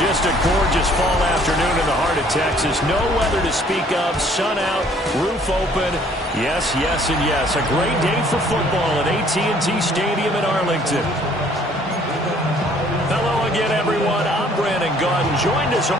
Just a gorgeous fall afternoon in the heart of Texas. No weather to speak of. Sun out, roof open. Yes, yes, and yes. A great day for football at AT&T Stadium in Arlington. Hello again, everyone. I'm Brandon Gunn. Joined us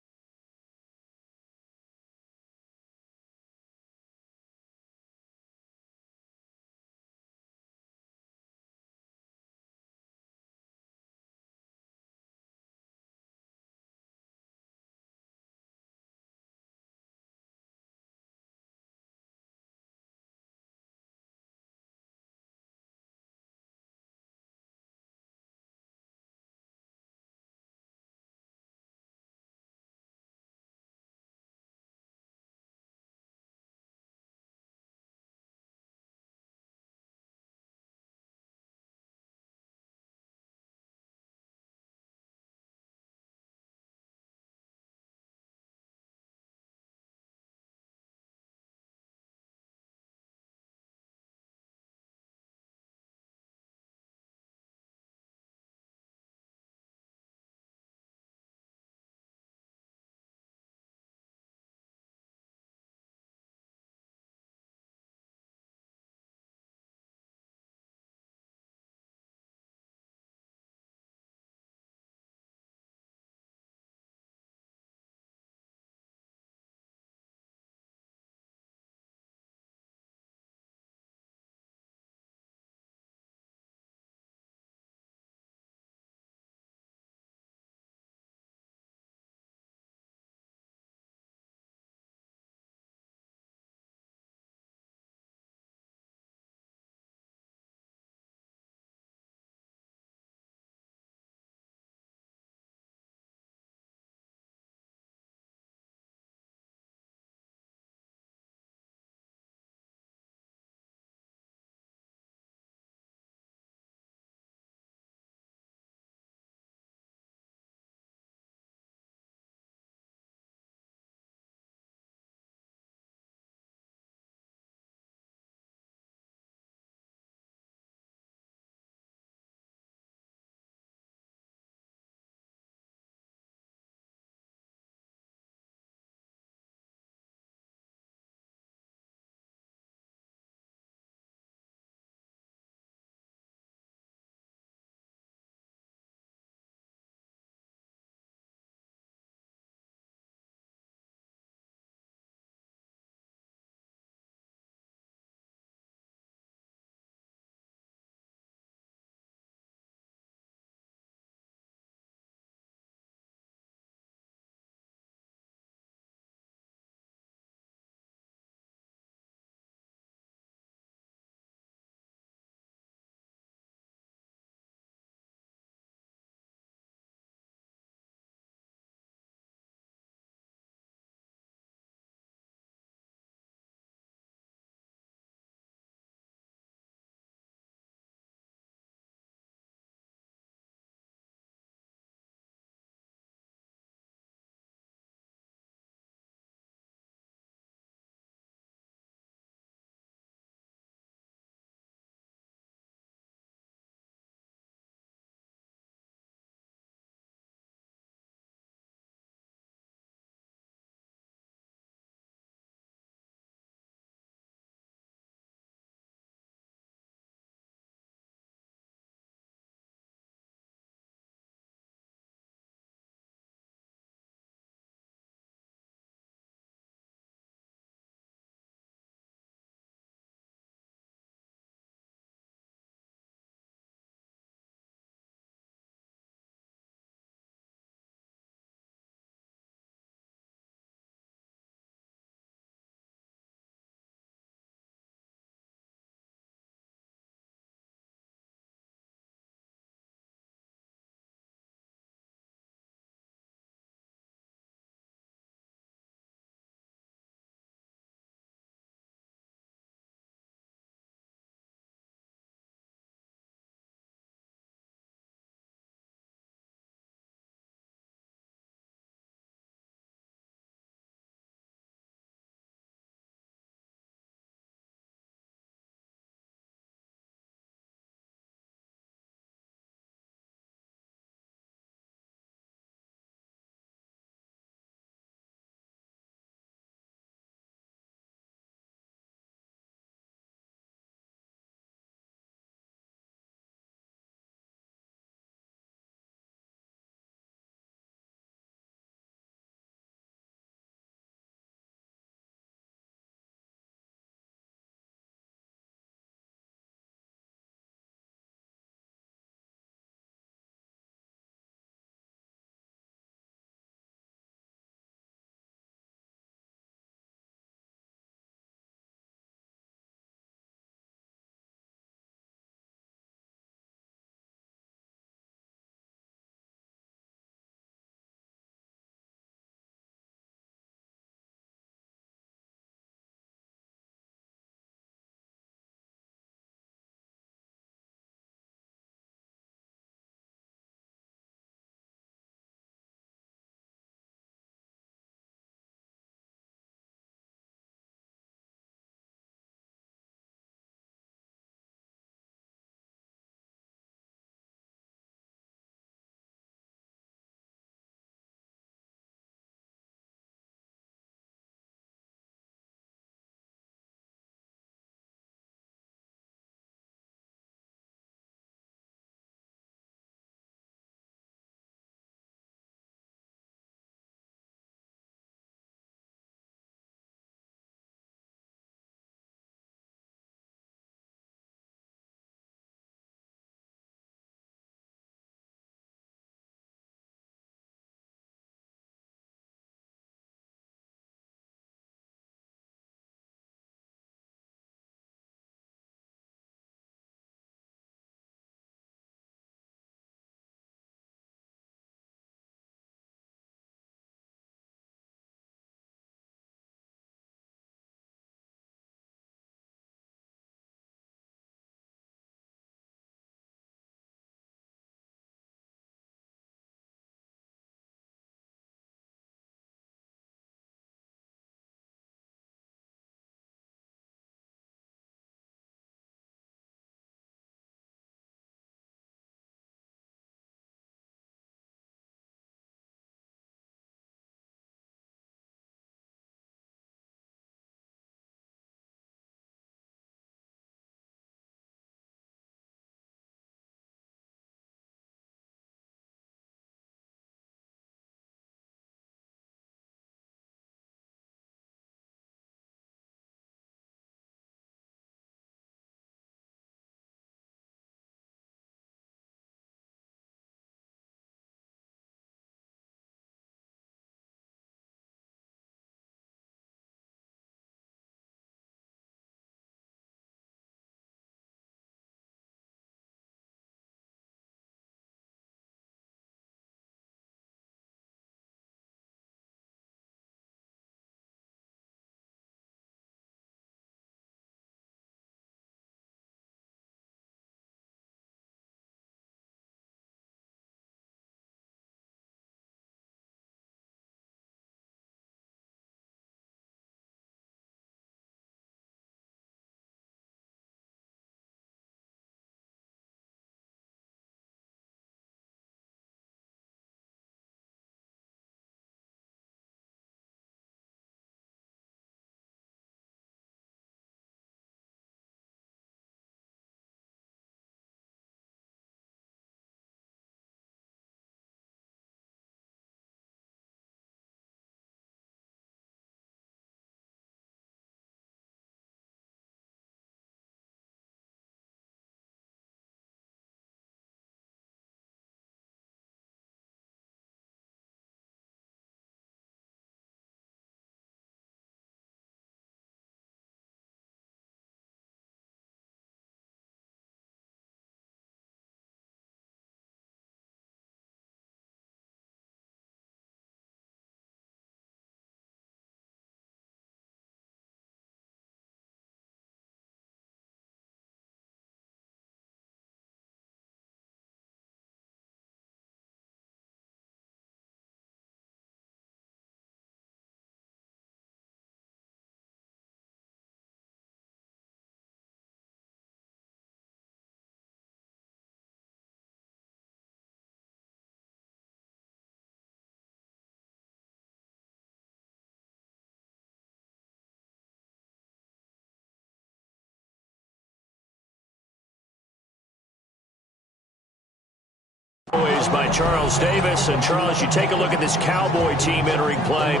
By Charles Davis. And Charles, you take a look at this Cowboy team entering play.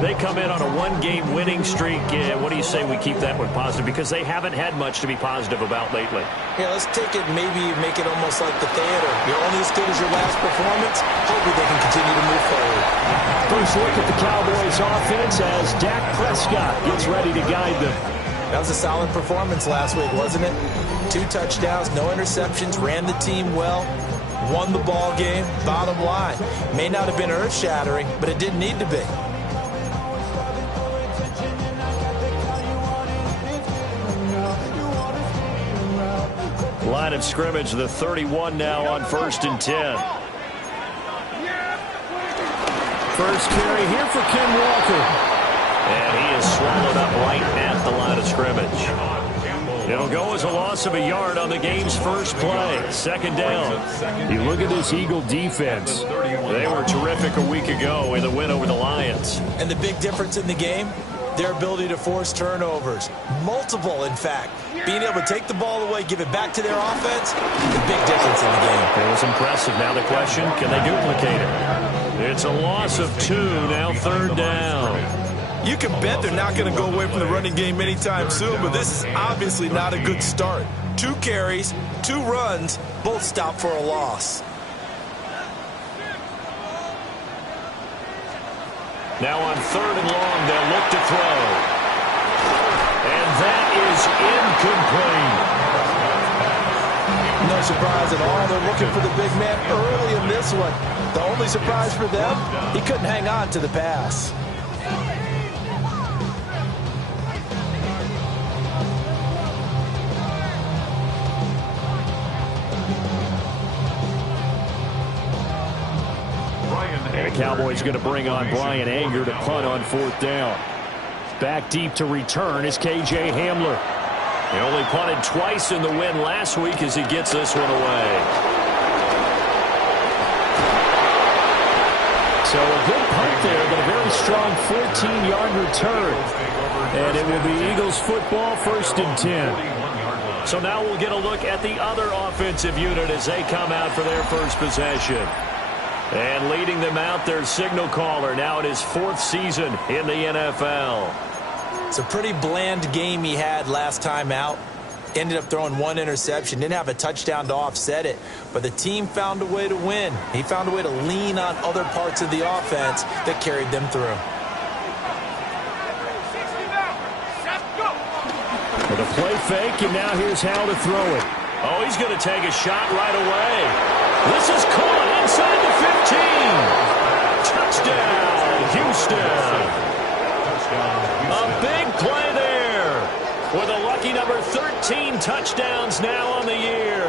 They come in on a one-game winning streak. What do you say we keep that one positive? Because they haven't had much to be positive about lately. Yeah, let's take it, maybe make it almost like the theater. You're only as good as your last performance. Hopefully they can continue to move forward. First look at the Cowboys offense as Dak Prescott gets ready to guide them. That was a solid performance last week, wasn't it? 2 touchdowns, no interceptions, ran the team well. Won the ball game. Bottom line, may not have been earth-shattering, but it didn't need to be. Line of scrimmage, the 31 now on 1st and 10. First carry here for Ken Walker. And he is swallowed up right at the line of scrimmage. It'll go as a loss of a yard on the game's first play. 2nd down. You look at this Eagle defense. They were terrific a week ago in the win over the Lions. And the big difference in the game, their ability to force turnovers. Multiple, in fact. Being able to take the ball away, give it back to their offense, the big difference in the game. It was impressive. Now the question, can they duplicate it? It's a loss of 2, now 3rd down. You can bet they're not going to go away from the running game anytime soon, but this is obviously not a good start. 2 carries, 2 runs, both stopped for a loss. Now on 3rd and long, they'll look to throw. And that is incomplete. No surprise at all. They're looking for the big man early in this one. The only surprise for them, he couldn't hang on to the pass. And the Cowboys going to bring on Brian Anger to punt on 4th down. Back deep to return is K.J. Hamler. He only punted twice in the win last week as he gets this one away. So a good punt there, but a very strong 14-yard return. And it will be Eagles football, 1st and 10. So now we'll get a look at the other offensive unit as they come out for their first possession. And leading them out, their signal caller, now in his 4th season in the NFL. It's a pretty bland game he had last time out. Ended up throwing 1 interception. Didn't have a touchdown to offset it. But the team found a way to win. He found a way to lean on other parts of the offense that carried them through. With a play fake, and now here's how to throw it. Oh, he's going to take a shot right away. This is caught inside the 15. Touchdown, Houston. A big play there with a lucky number 13 touchdowns now on the year.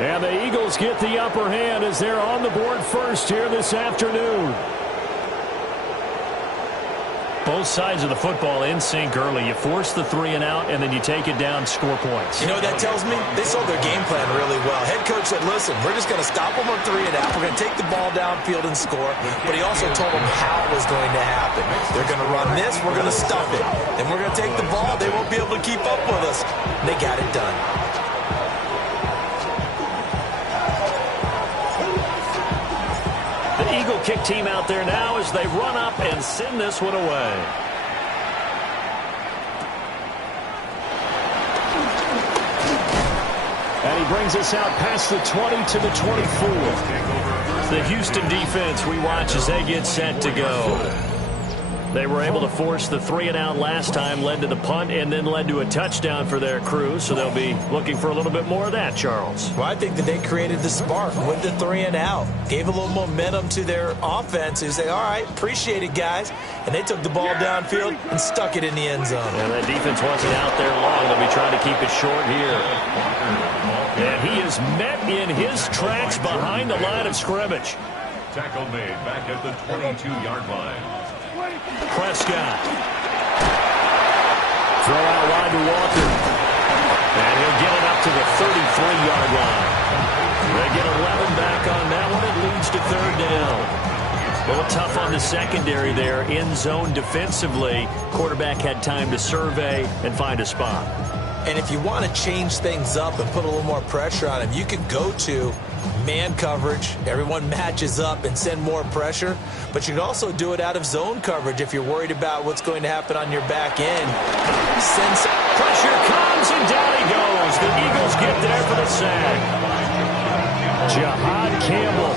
And the Eagles get the upper hand as they're on the board first here this afternoon. Both sides of the football in sync early. You force the 3 and out, and then you take it down, score points. You know what that tells me? They sold their game plan really well. Head coach said, listen, we're just going to stop them on 3 and out. We're going to take the ball downfield and score. But he also told them how it was going to happen. They're going to run this. We're going to stuff it. Then we're going to take the ball. They won't be able to keep up with us. And they got it done. Eagle kick team out there now as they run up and send this one away. And he brings us out past the 20 to the 24. The Houston defense we watch as they get set to go. They were able to force the 3 and out last time, led to the punt, and then led to a touchdown for their crew. So they'll be looking for a little bit more of that, Charles. Well, I think that they created the spark with the 3 and out. Gave a little momentum to their offense who say, all right, appreciate it, guys. And they took the ball downfield and stuck it in the end zone. And that defense wasn't out there long. They'll be trying to keep it short here. And he is met in his tracks behind the line of scrimmage. Tackle made back at the 22-yard line. Prescott. Throw out wide to Walker. And he'll get it up to the 33-yard line. They get 11 back on that one. It leads to 3rd down. A little tough on the secondary there. In zone defensively. Quarterback had time to survey and find a spot. And if you want to change things up and put a little more pressure on him, you can go to man coverage. Everyone matches up and send more pressure. But you can also do it out of zone coverage if you're worried about what's going to happen on your back end. Send some pressure comes, and down he goes. The Eagles get there for the sack. Jahad Campbell,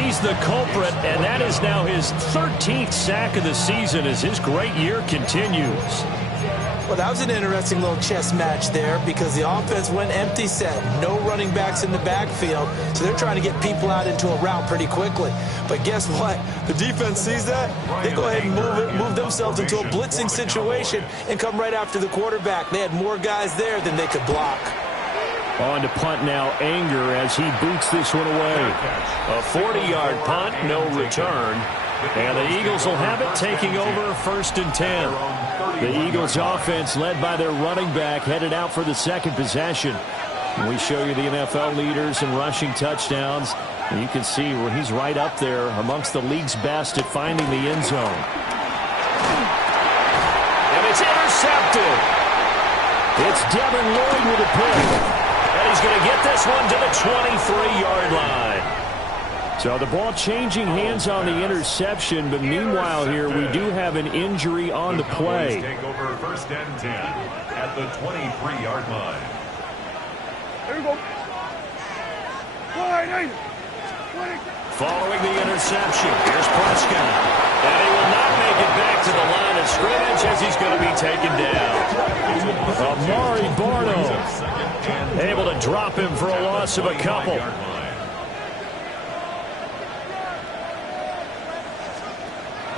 he's the culprit, and that is now his 13th sack of the season as his great year continues. Well, that was an interesting little chess match there because the offense went empty set. No running backs in the backfield, so they're trying to get people out into a route pretty quickly. But guess what? The defense sees that. They go ahead and move themselves into a blitzing situation and come right after the quarterback. They had more guys there than they could block. On to punt now, Anger, as he boots this one away. A 40-yard punt, no return. And the Eagles will have it, taking over 1st and 10. The Eagles offense led by their running back headed out for the second possession. We show you the NFL leaders in rushing touchdowns. And you can see where he's right up there amongst the league's best at finding the end zone. And it's intercepted. It's Devin Lloyd with a pick. And he's going to get this one to the 23-yard line. So the ball changing hands on the interception, but meanwhile here we do have an injury on the play. Take over 1st and 10 at the 23-yard line. There you go. Following the interception, here's Prescott. And he will not make it back to the line of scrimmage as he's going to be taken down. Amari Barno able to drop him for a loss of a couple.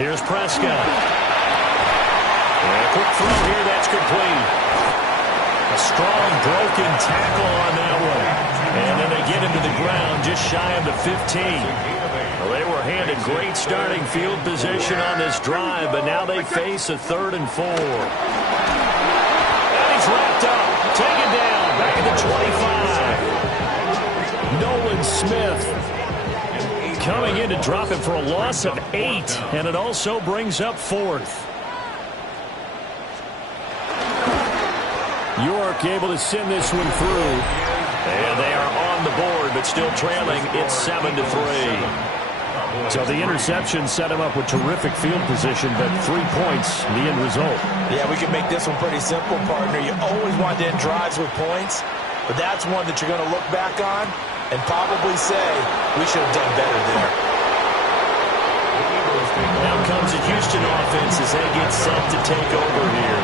Here's Prescott. And a quick throw here, that's complete. A strong broken tackle on that one. And then they get him to the ground just shy of the 15. Well, they were handed great starting field position on this drive, but now they face a 3rd and 4. And he's wrapped up, taken down, back at the 25. Nolan Smith coming in to drop him for a loss of 8, and it also brings up 4th. York able to send this one through. And they are on the board, but still trailing. It's 7-3. So the interception set him up with terrific field position, but 3 points, the end result. Yeah, we can make this one pretty simple, partner. You always want to end drives with points, but that's one that you're going to look back on and probably say, we should have done better there. Now comes the Houston offense as they get set to take over here.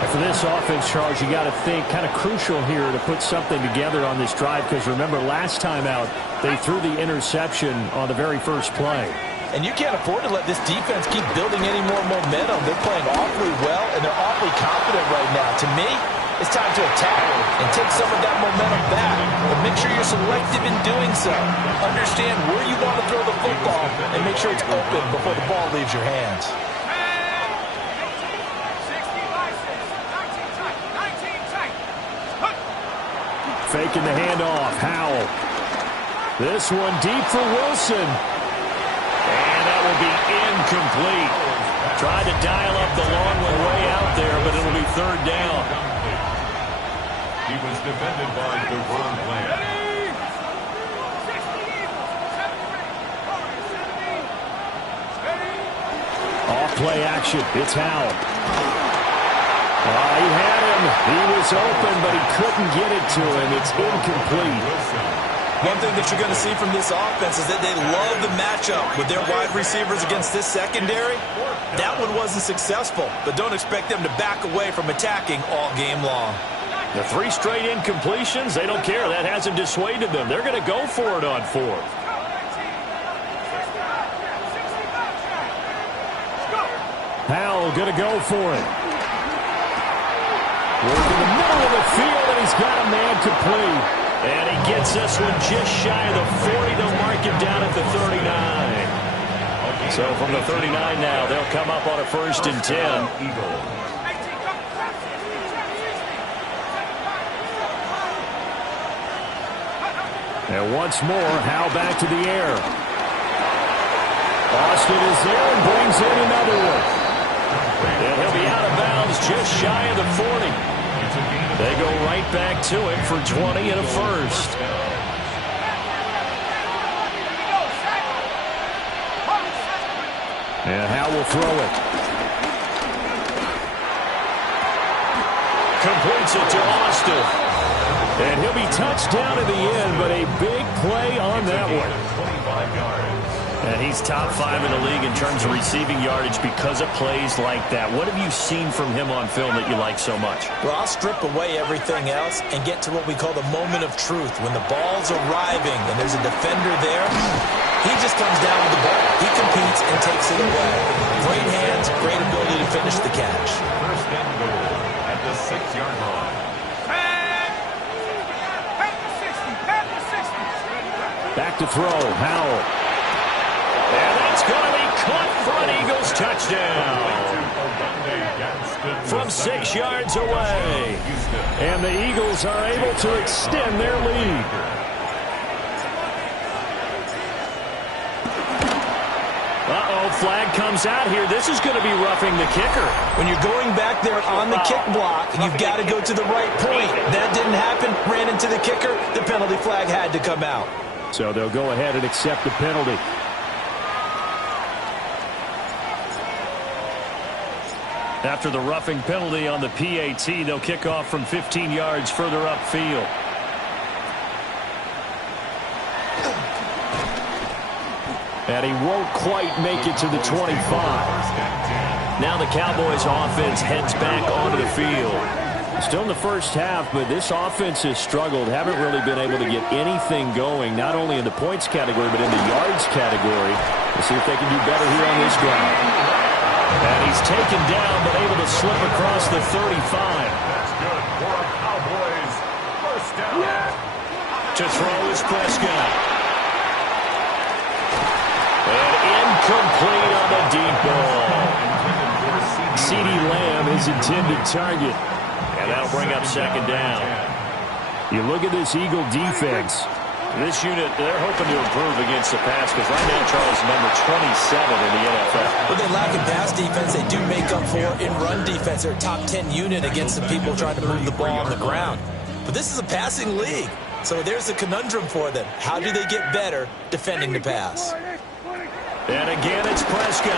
And for this offense, Charles, you got to think kind of crucial here to put something together on this drive, because remember, last time out, they threw the interception on the very first play. And you can't afford to let this defense keep building any more momentum. They're playing awfully well, and they're awfully confident right now. To me, it's time to attack and take some of that momentum back. But make sure you're selective in doing so. Understand where you want to throw the football and make sure it's open before the ball leaves your hands. Faking the handoff. Howell. This one deep for Wilson. And that will be incomplete. Tried to dial up the long one way out there, but it'll be 3rd down. He was defended by the wrong player. Off play action. It's Howell. He had him. He was open, but he couldn't get it to him. It's incomplete. One thing that you're going to see from this offense is that they love the matchup with their wide receivers against this secondary. That one wasn't successful, but don't expect them to back away from attacking all game long. The 3 straight incompletions, they don't care. That hasn't dissuaded them. They're going to go for it on 4th. Howell going to go for it. Work in the middle of the field, and he's got a man complete. And he gets this one just shy of the 40. They'll mark him down at the 39. So from the 39 now, they'll come up on a 1st and 10. And once more, Howell back to the air. Austin is there and brings in another one. And he'll be out of bounds just shy of the 40. It's a gain They go right back to it for 20 and a first. And Howe will throw it. Completes it to Austin. And he'll be touched down in the end, but a big play on that one. And he's top 5 in the league in terms of receiving yardage because of plays like that. What have you seen from him on film that you like so much? Well, I'll strip away everything else and get to what we call the moment of truth. When the ball's arriving and there's a defender there, he just comes down with the ball. He competes and takes it away. Great hands, great ability to finish the catch. First and goal at the 6-yard line. Back to throw, Howell. And that's going to be caught for an Eagles touchdown. From 6 yards away. And the Eagles are able to extend their lead. Uh-oh, flag comes out here. This is going to be roughing the kicker. When you're going back there on the kick block, you've got to go to the right point. That didn't happen. Ran into the kicker. The penalty flag had to come out. So they'll go ahead and accept the penalty. After the roughing penalty on the PAT, they'll kick off from 15 yards further upfield. And he won't quite make it to the 25. Now the Cowboys offense heads back onto the field. Still in the first half, but this offense has struggled. Haven't really been able to get anything going, not only in the points category, but in the yards category. We'll see if they can do better here on this drive. And he's taken down, but able to slip across the 35. That's good for a Cowboys first down. To throw is Prescott. And incomplete on the deep ball. CeeDee Lamb is intended target. And that'll bring up second down. You look at this Eagle defense. This unit, they're hoping to improve against the pass because right now Charles is number 27 in the NFL. But they lack in pass defense. They do make up for in run defense. They're a top 10 unit against the people trying to move the ball on the ground. But this is a passing league. So there's a conundrum for them. How do they get better defending the pass? And again, it's Prescott.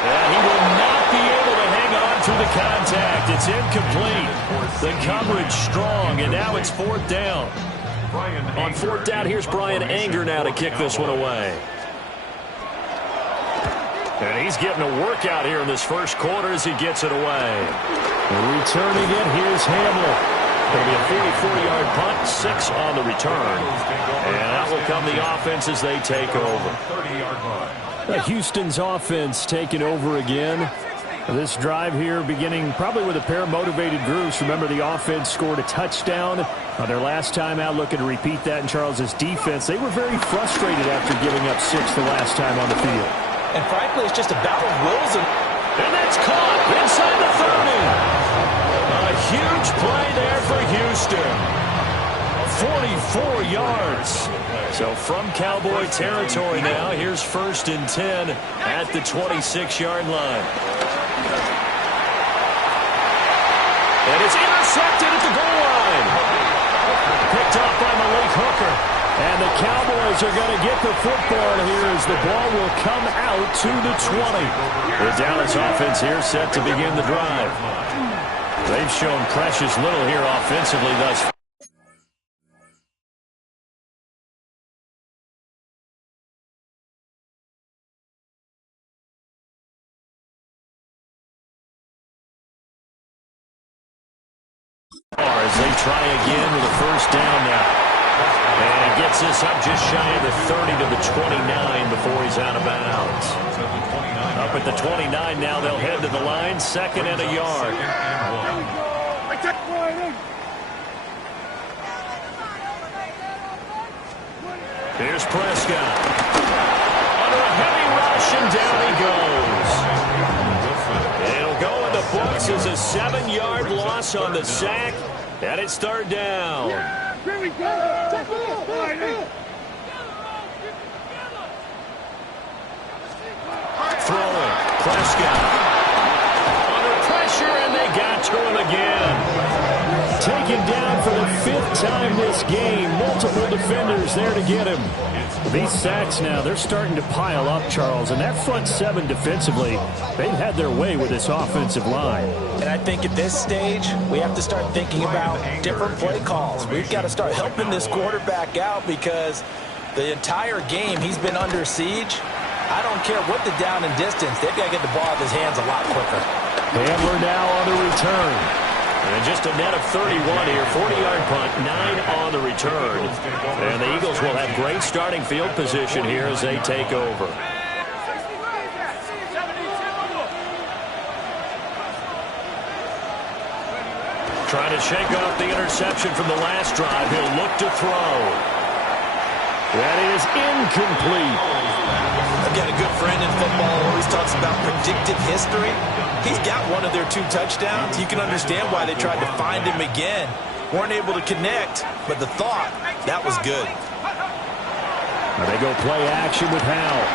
And he will not be able to hang on through the contact. It's incomplete. The coverage strong, and now it's fourth down. On fourth down, here's Brian Anger now to kick this one away. And he's getting a workout here in this first quarter as he gets it away. Returning it, here's Hamill. It'll be a 44-yard punt, 6 on the return. And out will come the offense as they take over. 30-yard line. Houston's offense taking over again. This drive here beginning probably with a pair of motivated groups. Remember, the offense scored a touchdown on their last time out. Looking to repeat that in Charles's defense. They were very frustrated after giving up 6 the last time on the field. And frankly, it's just a battle of wills. And that's caught inside the 30. A huge play there for Houston. 44 yards. So from Cowboy territory now, here's 1st and 10 at the 26-yard line. And it's intercepted at the goal line. Picked up by Malik Hooker. And the Cowboys are going to get the football here as the ball will come out to the 20. The Dallas offense here set to begin the drive. They've shown precious little here offensively thus far. As they try again with a first down now. And he gets this up just shy of the 30 to the 29 before he's out of bounds. Up at the 29 now, they'll head to the line, 2nd and a yard. Here's Prescott. Under a heavy rush, and down he goes. It'll go in the books as a 7-yard loss on the sack, and it's 3rd down. Here we go. Throwing. Prescott. Under pressure, and they got to him again. Taken down for the 5th time this game. Multiple defenders there to get him. These sacks now, they're starting to pile up, Charles. And that front 7 defensively, they've had their way with this offensive line. And I think at this stage, we have to start thinking about different play calls. We've got to start helping this quarterback out because the entire game he's been under siege. I don't care what the down and distance. They've got to get the ball out of his hands a lot quicker. Hamler now on the return. And just a net of 31 here. 40-yard punt, 9 on the return. And the Eagles will have great starting field position here as they take over. Trying to shake off the interception from the last drive. He'll look to throw. That is incomplete. I've got a good friend in football who always talks about predictive history. He's got one of their 2 touchdowns. You can understand why they tried to find him again. Weren't able to connect, but the thought, that was good. Now they go play action with Howell.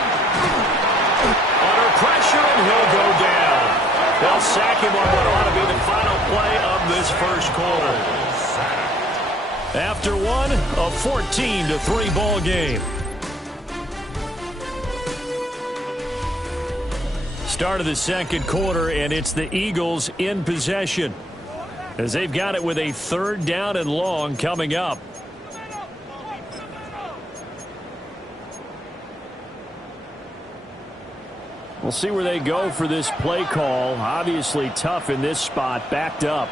Under pressure, and he'll go down. They'll sack him on what ought to be the final play of this first quarter. After one, a 14-3 ball game. Start of the second quarter, and it's the Eagles in possession as they've got it with a 3rd down and long coming up. We'll see where they go for this play call. Obviously tough in this spot, backed up.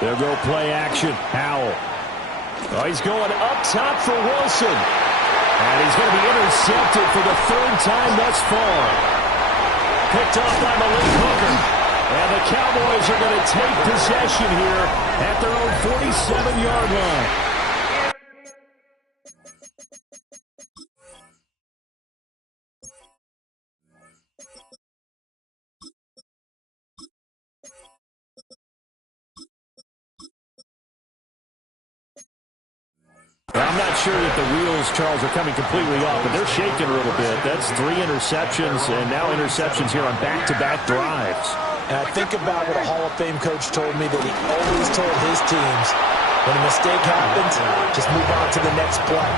They'll go play action. Howell. Oh, he's going up top for Wilson. And he's going to be intercepted for the 3rd time thus far. Picked off by Malik Hooker. And the Cowboys are going to take possession here at their own 47-yard line. I'm not sure that the wheels, Charles, are coming completely off, but they're shaking a little bit. That's 3 interceptions, and now interceptions here on back-to-back drives. And I think about what a Hall of Fame coach told me that he always told his teams, when a mistake happens, just move on to the next play.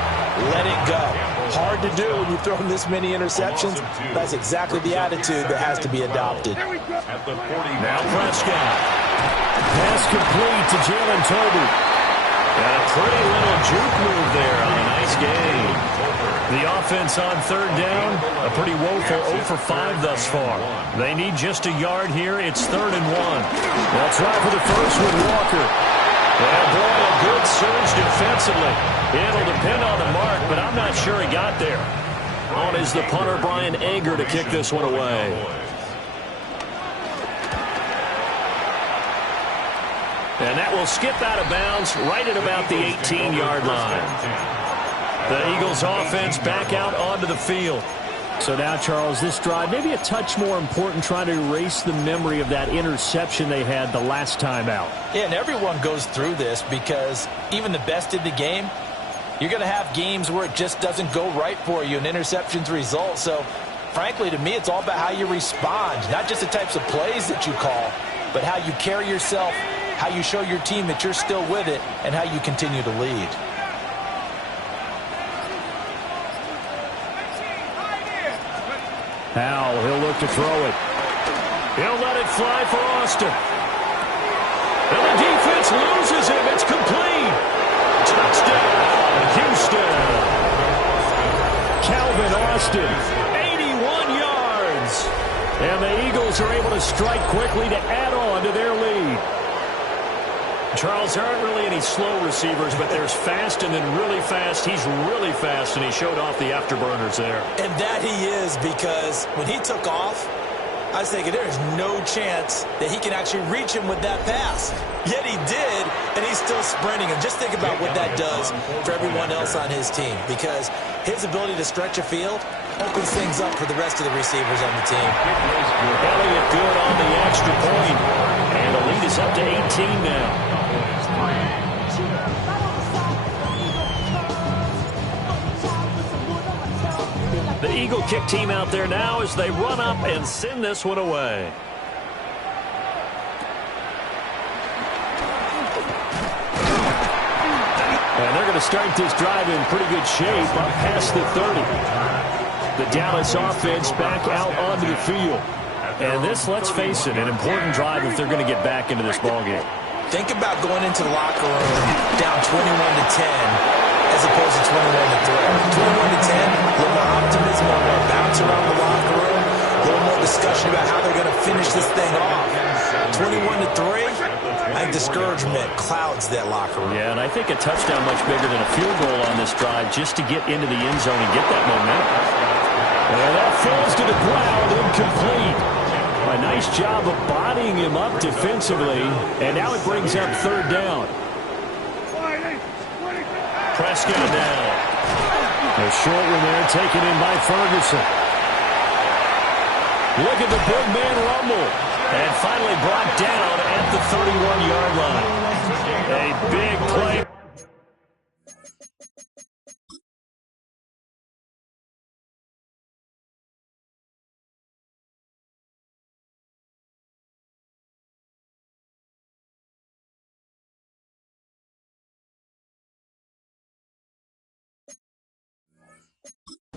Let it go. Hard to do when you've thrown this many interceptions. That's exactly the attitude that has to be adopted. Now Prescott. Pass complete to Jalen Tolbert. And a pretty little juke move there on a nice game. The offense on 3rd down, a pretty woeful 0 for 5 thus far. They need just a yard here. It's 3rd and 1. They'll try for the first with Walker. And boy, a good surge defensively. It'll depend on the mark, but I'm not sure he got there. On is the punter, Brian Ager, to kick this one away. And that will skip out of bounds right at about the 18-yard line. The Eagles offense back out onto the field. So now, Charles, this drive maybe a touch more important, trying to erase the memory of that interception they had the last time out. Yeah, and everyone goes through this because even the best in the game, you're going to have games where it just doesn't go right for you and interceptions result. So, frankly, to me, it's all about how you respond, not just the types of plays that you call, but how you carry yourself, how you show your team that you're still with it, and how you continue to lead. Howell, he'll look to throw it. He'll let it fly for Austin. And the defense loses him. It's complete. Touchdown, Houston. Calvin Austin, 81 yards. And the Eagles are able to strike quickly to add on to their lead. Charles, there aren't really any slow receivers, but there's fast and then really fast. He's really fast, and he showed off the afterburners there. And that he is, because when he took off, I was thinking there's no chance that he can actually reach him with that pass. Yet he did, and he's still sprinting. And just think about what that does for everyone else on his team, because his ability to stretch a field opens things up for the rest of the receivers on the team. Elliott good on the extra point, and the lead is up to 18 now. Eagle kick team out there now as they run up and send this one away. And they're going to start this drive in pretty good shape up past the 30. The Dallas offense back out onto the field. And this, let's face it, an important drive if they're going to get back into this ballgame. Think about going into the locker room down 21-10 as opposed to 21-3. 21-10, a little more optimism, a little more bounce around the locker room, a little more discussion about how they're going to finish this thing off. 21-3, I think discouragement clouds that locker room. Yeah, and I think a touchdown much bigger than a field goal on this drive just to get into the end zone and get that momentum. And that falls to the ground, incomplete. A nice job of bodying him up defensively, and now it brings up third down. Prescott down. A short one there taken in by Ferguson. Look at the big man rumble. And finally brought down at the 31-yard line. A big play.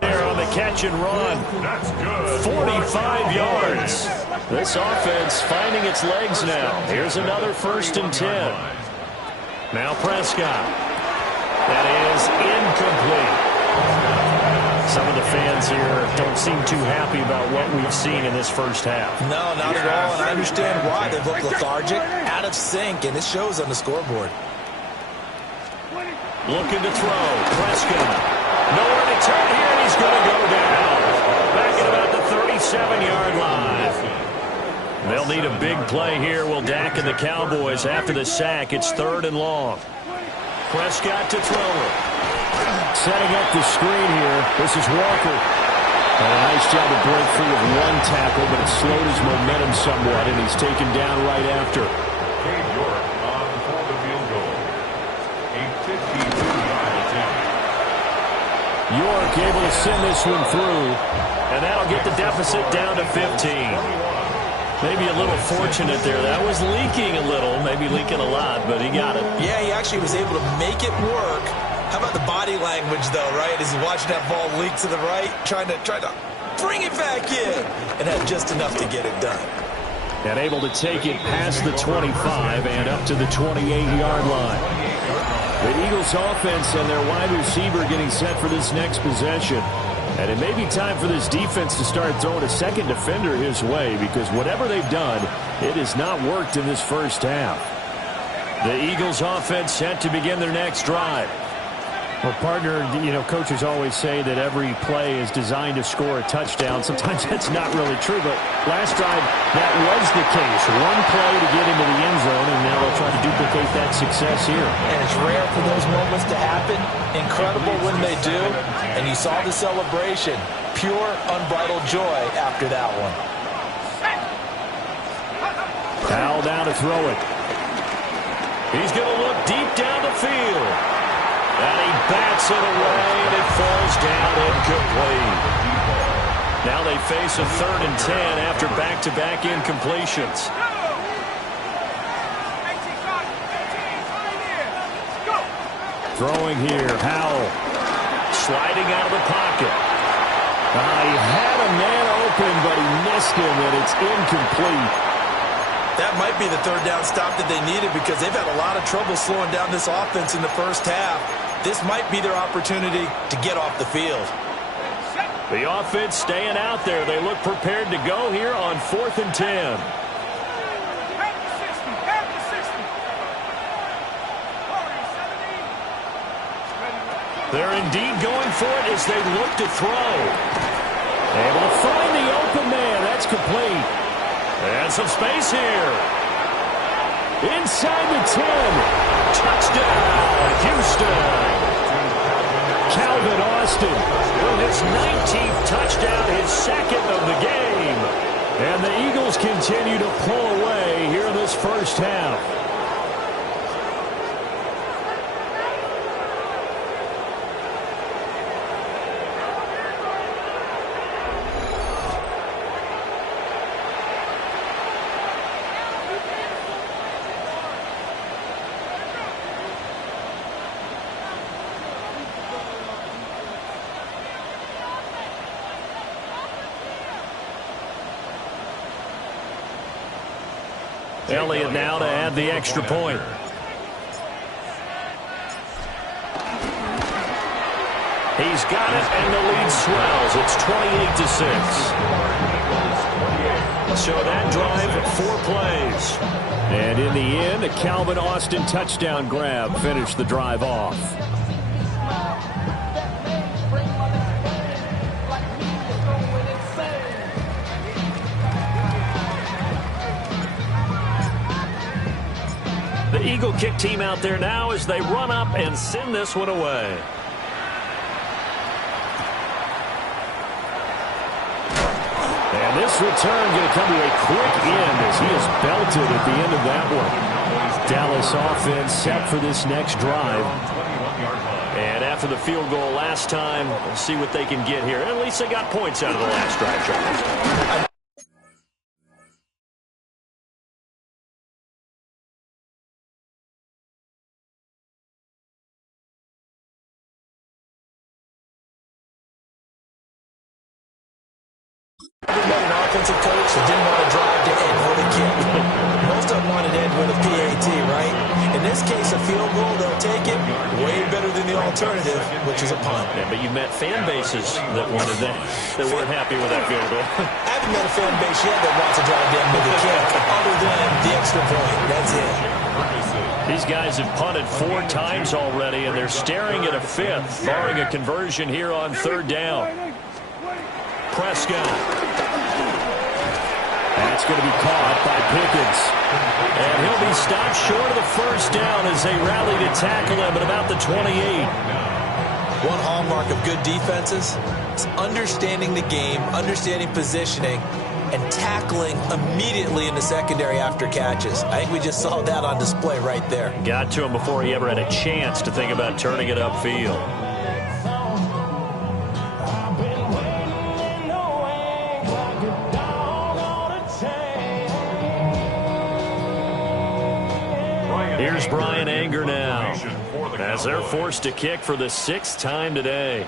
There on the catch and run. That's good. 45 yards. This offense finding its legs now. Here's another 1st and 10. Now Prescott. That is incomplete. Some of the fans here don't seem too happy about what we've seen in this first half. No, not at all, and I understand why. They look lethargic, out of sync, and it shows on the scoreboard. Looking to throw. Prescott. Nowhere to turn here, and he's going to go down. Back at about the 37-yard line. They'll need a big play here. Will Dak and the Cowboys after the sack. It's 3rd and long. Prescott to throw it. Setting up the screen here. This is Walker. And a nice job to break free of one tackle, but it slowed his momentum somewhat, and he's taken down right after. Cade York on for the field goal. A 52-yard attempt. York able to send this one through, and that'll get the deficit down to 15. Maybe a little fortunate there. That was leaking a little, maybe leaking a lot, but he got it. Yeah, he actually was able to make it work. How about the body language, though, right? As he's watching that ball leak to the right, trying to bring it back in, and had just enough to get it done. And able to take it past the 25 and up to the 28-yard line. The Eagles offense and their wide receiver getting set for this next possession. And it may be time for this defense to start throwing a second defender his way, because whatever they've done, it has not worked in this first half. The Eagles offense set to begin their next drive. Well, partner, coaches always say that every play is designed to score a touchdown. Sometimes that's not really true, but last drive, that was the case. One play to get into the end zone, and now they'll try to duplicate that success here. And it's rare for those moments to happen. Incredible when they do. And you saw the celebration. Pure, unbridled joy after that one. Powell down to throw it. He's going to look deep down the field. And he bats it away, and it falls down incomplete. Now they face a 3rd and 10 after back-to-back incompletions. Throwing here, Howell. Sliding out of the pocket. He had a man open, but he missed him, and it's incomplete. That might be the 3rd down stop that they needed, because they've had a lot of trouble slowing down this offense in the first half. This might be their opportunity to get off the field. The offense staying out there. They look prepared to go here on 4th and 10. They're indeed going for it as they look to throw. Able to find the open man. That's complete. And some space here. Inside the 10. Touchdown, Houston. Calvin Austin with his 19th touchdown, his 2nd of the game. And the Eagles continue to pull away here in this first half. Elliott now to add the extra point. He's got it, and the lead swells. It's 28-6. So that drive, 4 plays. And in the end, a Calvin Austin touchdown grab finished the drive off. The Eagle kick team out there now as they run up and send this one away. And this return going to come to a quick end as he is belted at the end of that one. Dallas offense set for this next drive. And after the field goal last time, we'll see what they can get here. At least they got points out of the last drive, Charles. An offensive coach that didn't want to drive to end with a kick. Most of them wanted to end with a PAT, right? In this case, a field goal, they'll take it way better than the alternative, which is a punt. Yeah, but you've met fan bases that wanted that, that weren't happy with that field goal. I haven't met a fan base yet that wants to drive to end with a kick, other than the extra point. That's it. These guys have punted 4 times already, and they're staring at a 5th, barring a conversion here on 3rd down. Prescott. That's going to be caught by Pickens. And he'll be stopped short of the 1st down as they rally to tackle him at about the 28. One hallmark of good defenses is understanding the game, understanding positioning, and tackling immediately in the secondary after catches. I think we just saw that on display right there. Got to him before he ever had a chance to think about turning it upfield. Here's Brian Anger now as they're forced to kick for the 6th time today.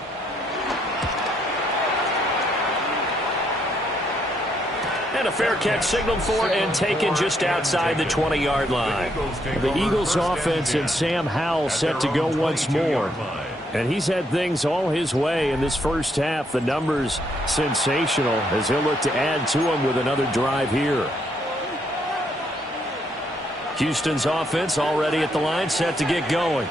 And a fair catch signaled for and taken just outside the 20-yard line. The Eagles offense and Sam Howell set to go once more. And he's had things all his way in this first half. The numbers sensational as he'll look to add to them with another drive here. Houston's offense already at the line, set to get going.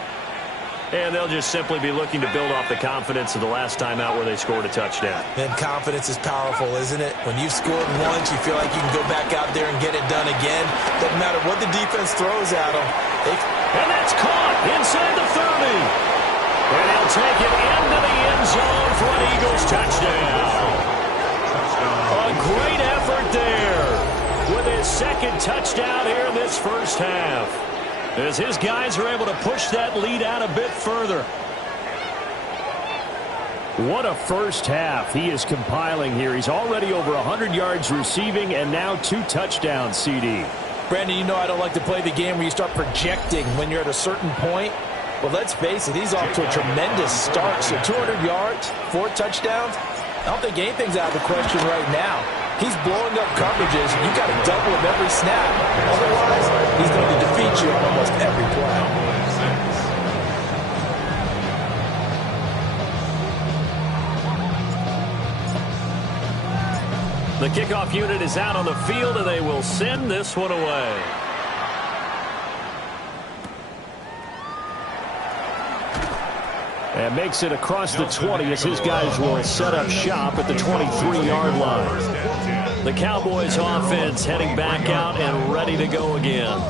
And they'll just simply be looking to build off the confidence of the last time out where they scored a touchdown. And confidence is powerful, isn't it? When you've scored once, you feel like you can go back out there and get it done again. Doesn't matter what the defense throws at them. And that's caught inside the 30. And he'll take it into the end zone for an Eagles touchdown. A great effort there with his 2nd touchdown here in this first half, as his guys are able to push that lead out a bit further. What a first half he is compiling here. He's already over 100 yards receiving and now 2 touchdowns, CD. Brandon, you know I don't like to play the game where you start projecting when you're at a certain point. Well, let's face it, he's off to a tremendous start. So 200 yards, 4 touchdowns. I don't think anything's out of the question right now. He's blowing up coverages. You got to double him every snap. Otherwise, he's going to defeat you on almost every play. The kickoff unit is out on the field, and they will send this one away. And makes it across the 20 as his guys will set up shop at the 23-yard line. The Cowboys offense heading back out and ready to go again.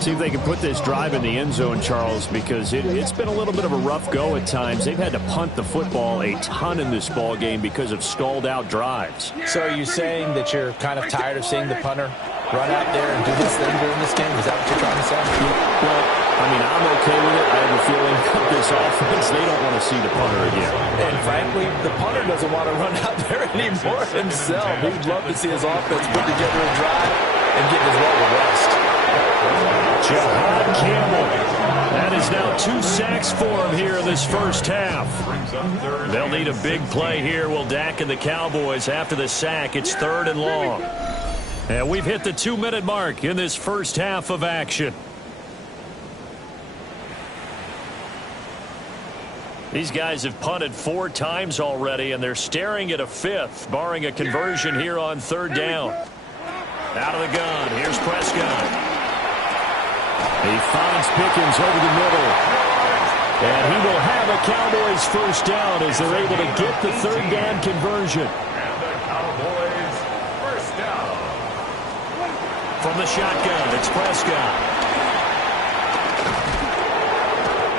See if they can put this drive in the end zone, Charles, because it's been a little bit of a rough go at times. They've had to punt the football a ton in this ball game because of stalled out drives. So are you saying that you're kind of tired of seeing the punter run out there and do this thing during this game? Is that what you're trying to say? Well, I mean, I'm okay with it. I have a feeling that this offense, they don't want to see the punter again. And frankly, the punter doesn't want to run out there anymore himself. He'd love to see his offense put together a drive and get his well to rest. Jahad Campbell. That is now 2 sacks for him here in this first half. They'll need a big play here. Will Dak and the Cowboys after the sack. It's 3rd and long. And we've hit the 2-minute mark in this first half of action. These guys have punted 4 times already, and they're staring at a 5th, barring a conversion here on 3rd down. Out of the gun, here's Prescott. He finds Pickens over the middle. And he will have a Cowboys first down as they're able to get the 3rd down conversion. And the Cowboys first down. From the shotgun, it's Prescott.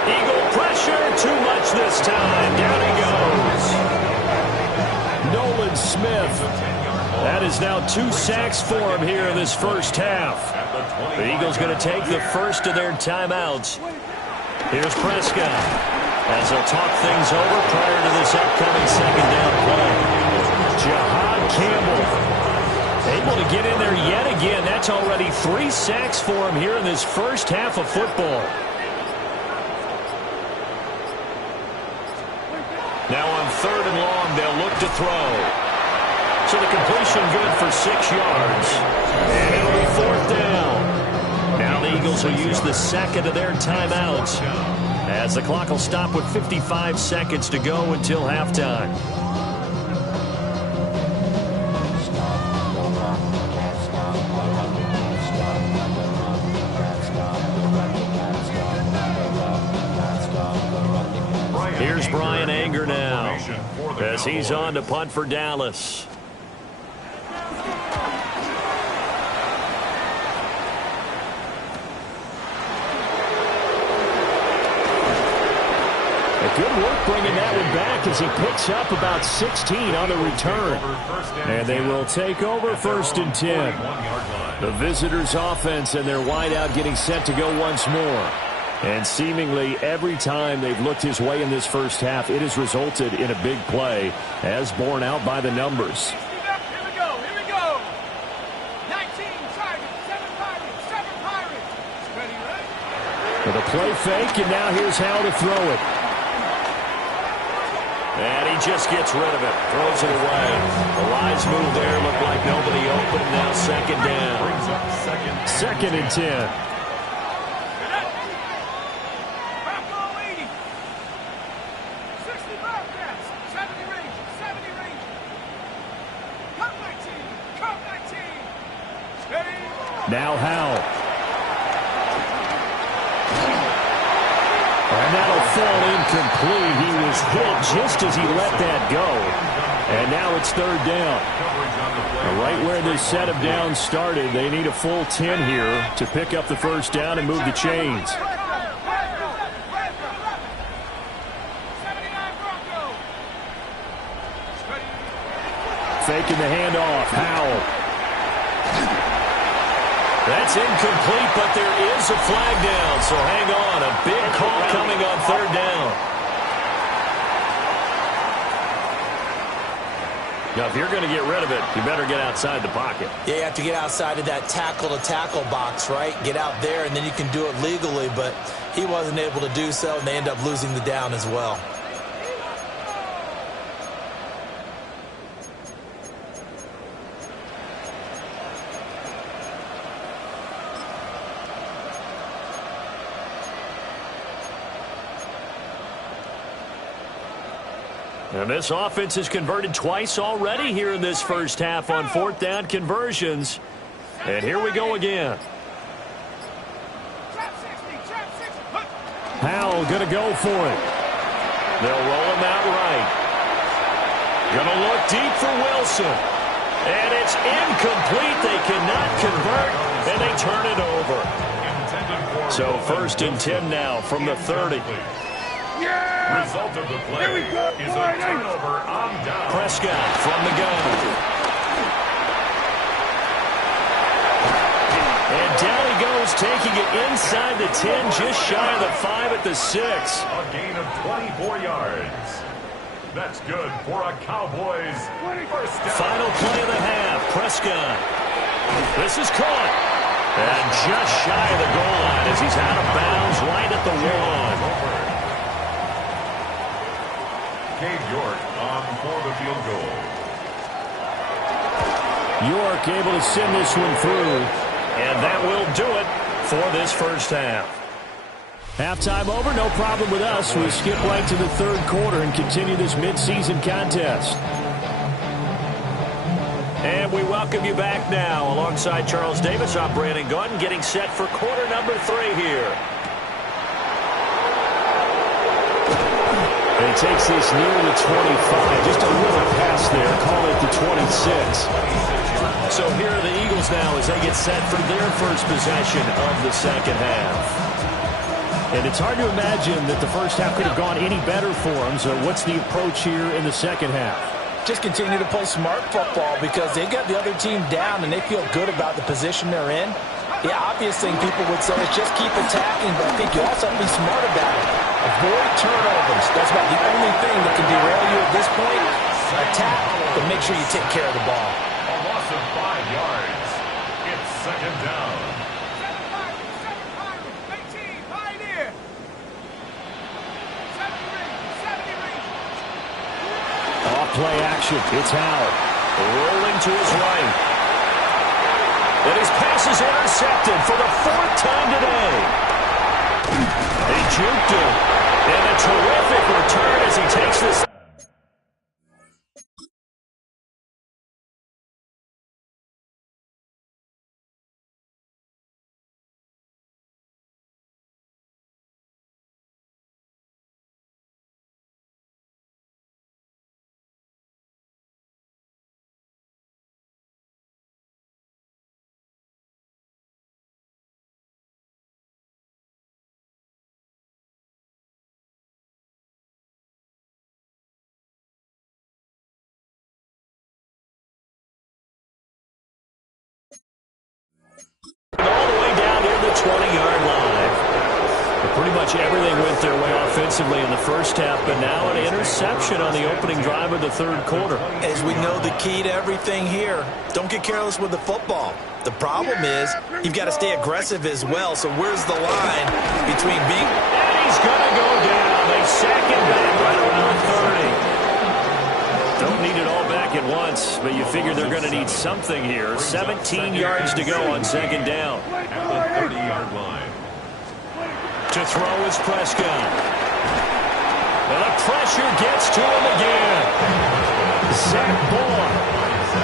Eagle pressure, too much this time. Down he goes. Nolan Smith. That is now 2 sacks for him here in this first half. The Eagles going to take the first of their timeouts. Here's Prescott as they'll talk things over prior to this upcoming 2nd down play. Jahad Campbell able to get in there yet again. That's already 3 sacks for him here in this first half of football. Now on 3rd and long, they'll look to throw. So the completion good for 6 yards. And it'll be 4th down. Now the Eagles will use the 2nd of their timeouts as the clock will stop with 55 seconds to go until halftime. Here's Brian Anger now as he's on to punt for Dallas. Good work bringing that one back as he picks up about 16 on the return. And they will take over 1st and 10. The visitors' offense and their wideout getting set to go once more. And seemingly every time they've looked his way in this first half, it has resulted in a big play, as borne out by the numbers. Here we go. 19 targets, 7 Pirates, 7 Pirates. Ready, right? With a play fake, and now here's how to throw it. And he just gets rid of it, throws it away. The lines move there, look like nobody open. Now 2nd down. 2nd and 10. Now Howell. And that'll fall incomplete. He was hit just as he let that go. And now it's 3rd down. Right where this set of downs started, they need a full 10 here to pick up the first down and move the chains. Faking the handoff. Howell. That's incomplete, but there is a flag down, so hang on. A big call coming on 3rd down. Now, if you're going to get rid of it, you better get outside the pocket. Yeah, you have to get outside of that tackle-to-tackle box, right? Get out there, and then you can do it legally, but he wasn't able to do so, and they end up losing the down as well. And this offense has converted twice already here in this first half on 4th down conversions. And here we go again. Howell going to go for it. They'll roll him out right. Going to look deep for Wilson. And it's incomplete. They cannot convert, and they turn it over. So 1st and 10 now from the 30. Result of the play is a turnover on down. Prescott from the gun. And down he goes, taking it inside the 10, just shy of the 5 at the 6. A gain of 24 yards. That's good for a Cowboys first down. Final play of the half, Prescott. This is caught. And just shy of the goal line as he's out of bounds right at the 1. Cade York on for the field goal. York able to send this one through. And that will do it for this first half. Halftime over, no problem with us. We skip right to the third quarter and continue this midseason contest. And we welcome you back now. Alongside Charles Davis, I'm Brandon Gunn, getting set for quarter number 3 here. And he takes this near the 25. Just a little pass there. Call it the 26. So here are the Eagles now as they get set for their first possession of the second half. And it's hard to imagine that the first half could have gone any better for them. So what's the approach here in the second half? Just continue to play smart football because they got the other team down and they feel good about the position they're in. The obvious thing people would say is just keep attacking, but I think you also have to be smart about it. Avoid turnovers. That's about the only thing that can derail you at this point. Attack, but make sure you take care of the ball. A loss of 5 yards. It's second down. 7 Pirates, 18, Pioneer. 70 Rangers. Off play action. It's Howard. Rolling to his right. And his pass is intercepted for the 4th time today. He juked him. And a terrific return as he takes this. All the way down near the 20-yard line. But pretty much everything went their way offensively in the first half, but now an interception on the opening drive of the third quarter. As we know, the key to everything here, don't get careless with the football. The problem is you've got to stay aggressive as well. So where's the line between being... And he's going to go down. They sack him back right around 30. Don't need it all back at once, but you figure they're going to need something here. 17 yards to go on second down. At the 30-yard line. To throw is Prescott. And the pressure gets to him again. Zach Bourne.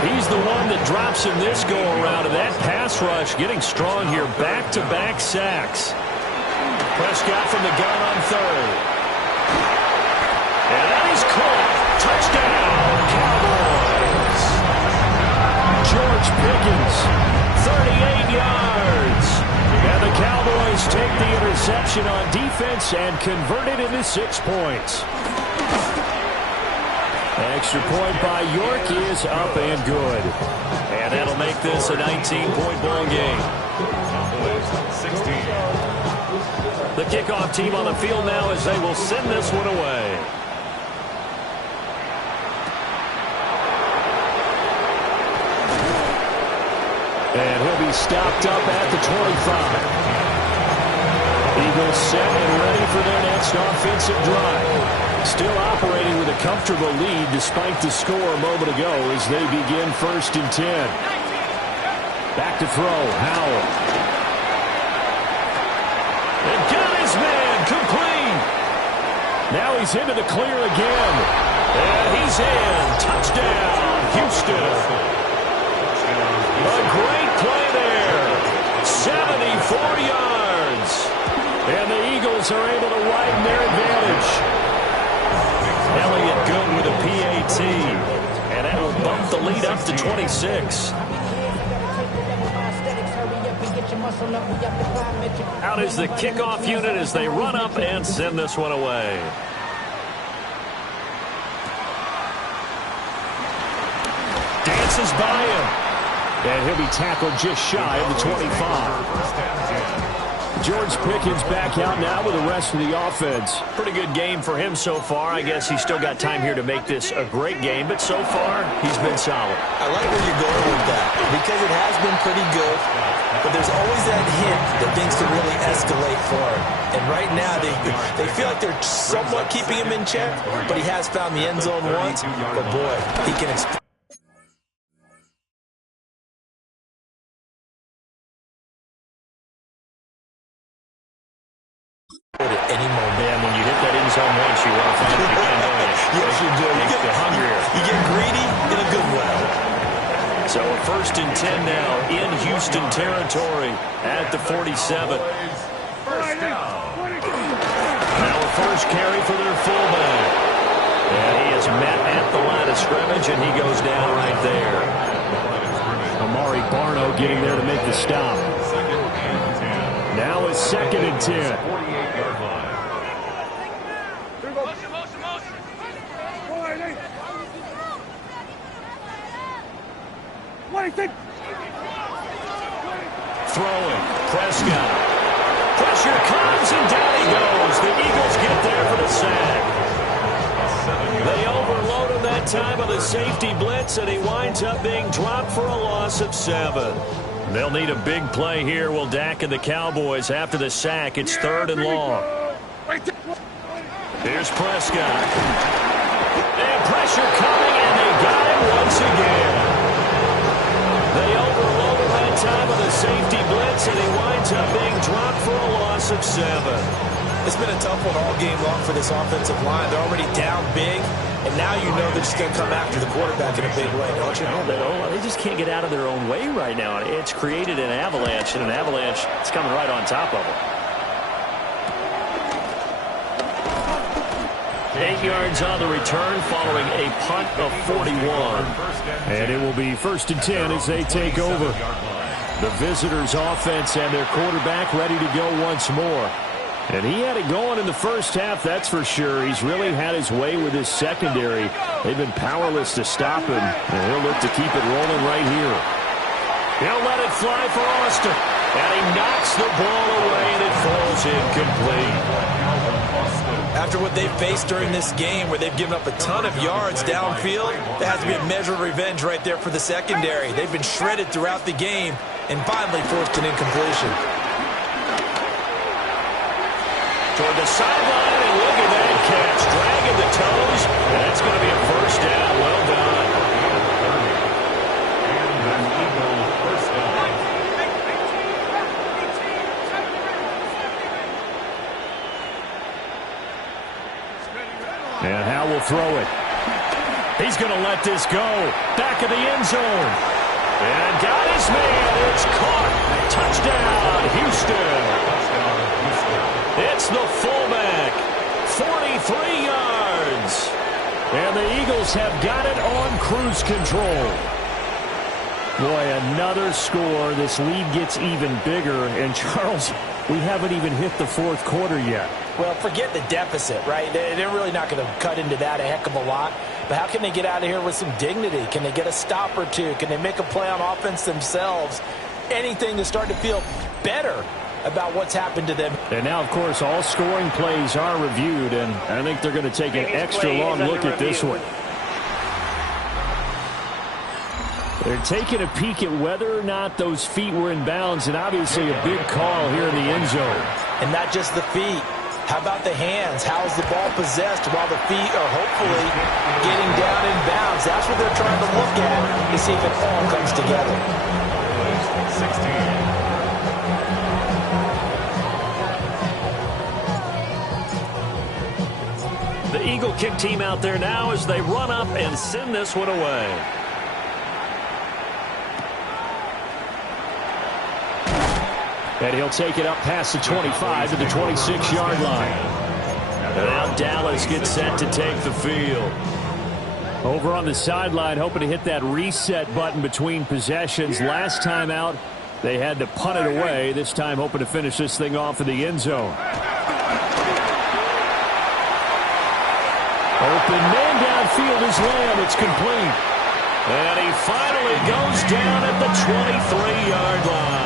He's the one that drops in this go-around, and that pass rush getting strong here. Back-to-back sacks. Prescott from the gun on third. And that is caught. Touchdown, Cowboys. George Pickens, 38 yards. And the Cowboys take the interception on defense and convert it into 6 points. Extra point by York is up and good. And that'll make this a 19-point ball game. 16. The kickoff team on the field now as they will send this one away. And he'll be stopped up at the 25. Eagles set and ready for their next offensive drive. Still operating with a comfortable lead despite the score a moment ago as they begin 1st and 10. Back to throw, Howell. And got his man complete. Now he's into the clear again. And he's in. Touchdown, Houston. A great play there. 74 yards. And the Eagles are able to widen their advantage. Elliott good with a PAT. And that will bump the lead up to 26. Out is the kickoff unit as they run up and send this one away. Dances by him. And he'll be tackled just shy of the 25. George Pickens back out now with the rest of the offense. Pretty good game for him so far. I guess he's still got time here to make this a great game, but so far, he's been solid. I like where you're going with that because it has been pretty good, but there's always that hint that things can really escalate for him. And right now, they feel like they're somewhat keeping him in check, but he has found the end zone once. But boy, he can some once, you want to find it again, don't you? Yes, you do. Makes you hungrier. You get greedy in a good way. So a 1st and 10 now in Houston territory at the 47. First down. Now a first carry for their fullback. And he is met at the line of scrimmage, and he goes down right there. Amari Barno getting there to make the stop. Now it's 2nd and 10. 48-yard line. Throwing. Prescott. Pressure comes, and down he goes. The Eagles get there for the sack. They overload him that time on the safety blitz, and he winds up being dropped for a loss of 7. They'll need a big play here. Will Dak and the Cowboys after the sack. It's 3rd and long. Here's Prescott. And pressure coming, and they got him once again. They overload him that time on the safety blitz, and he winds up being dropped for a loss of 7. It's been a tough one all game long for this offensive line. They're already down big, and now you know they're just going to come after the quarterback in a big way, don't you? They just can't get out of their own way right now. It's created an avalanche, and an avalanche is coming right on top of them. 8 yards on the return following a punt of 41. And it will be 1st and 10 as they take over. The visitors' offense and their quarterback ready to go once more. And he had it going in the first half, that's for sure. He's really had his way with his secondary. They've been powerless to stop him, and he'll look to keep it rolling right here. He'll let it fly for Austin, and he knocks the ball away, and it falls incomplete. After what they've faced during this game, where they've given up a ton of yards downfield, there has to be a measure of revenge right there for the secondary. They've been shredded throughout the game and finally forced an incompletion. Toward the sideline, and look at that catch. Dragging the toes, and that's going to be a first down. Well done. And an Eagle first down. And Howe will throw it. He's going to let this go. Back of the end zone. And got his man. It's caught. Touchdown, Houston. It's the fullback. 43 yards. And the Eagles have got it on cruise control. Boy, another score. This lead gets even bigger. And, Charles, we haven't even hit the 4th quarter yet. Well, forget the deficit, right? They're really not going to cut into that a heck of a lot. But how can they get out of here with some dignity? Can they get a stop or two? Can they make a play on offense themselves? Anything to start to feel better about what's happened to them. And now, of course, all scoring plays are reviewed, and I think they're going to take an extra long look at this one. They're taking a peek at whether or not those feet were in bounds, and obviously a big call here in the end zone. And not just the feet. How about the hands? How is the ball possessed while the feet are hopefully getting down in bounds? That's what they're trying to look at to see if it all comes together. 16. The Eagle kick team out there now as they run up and send this one away. And he'll take it up past the 25 to the 26-yard line. And now Dallas gets set to take the field. Over on the sideline, hoping to hit that reset button between possessions. Last time out, they had to punt it away. This time, hoping to finish this thing off in the end zone. Open man downfield is Lamb. It's complete. And he finally goes down at the 23-yard line.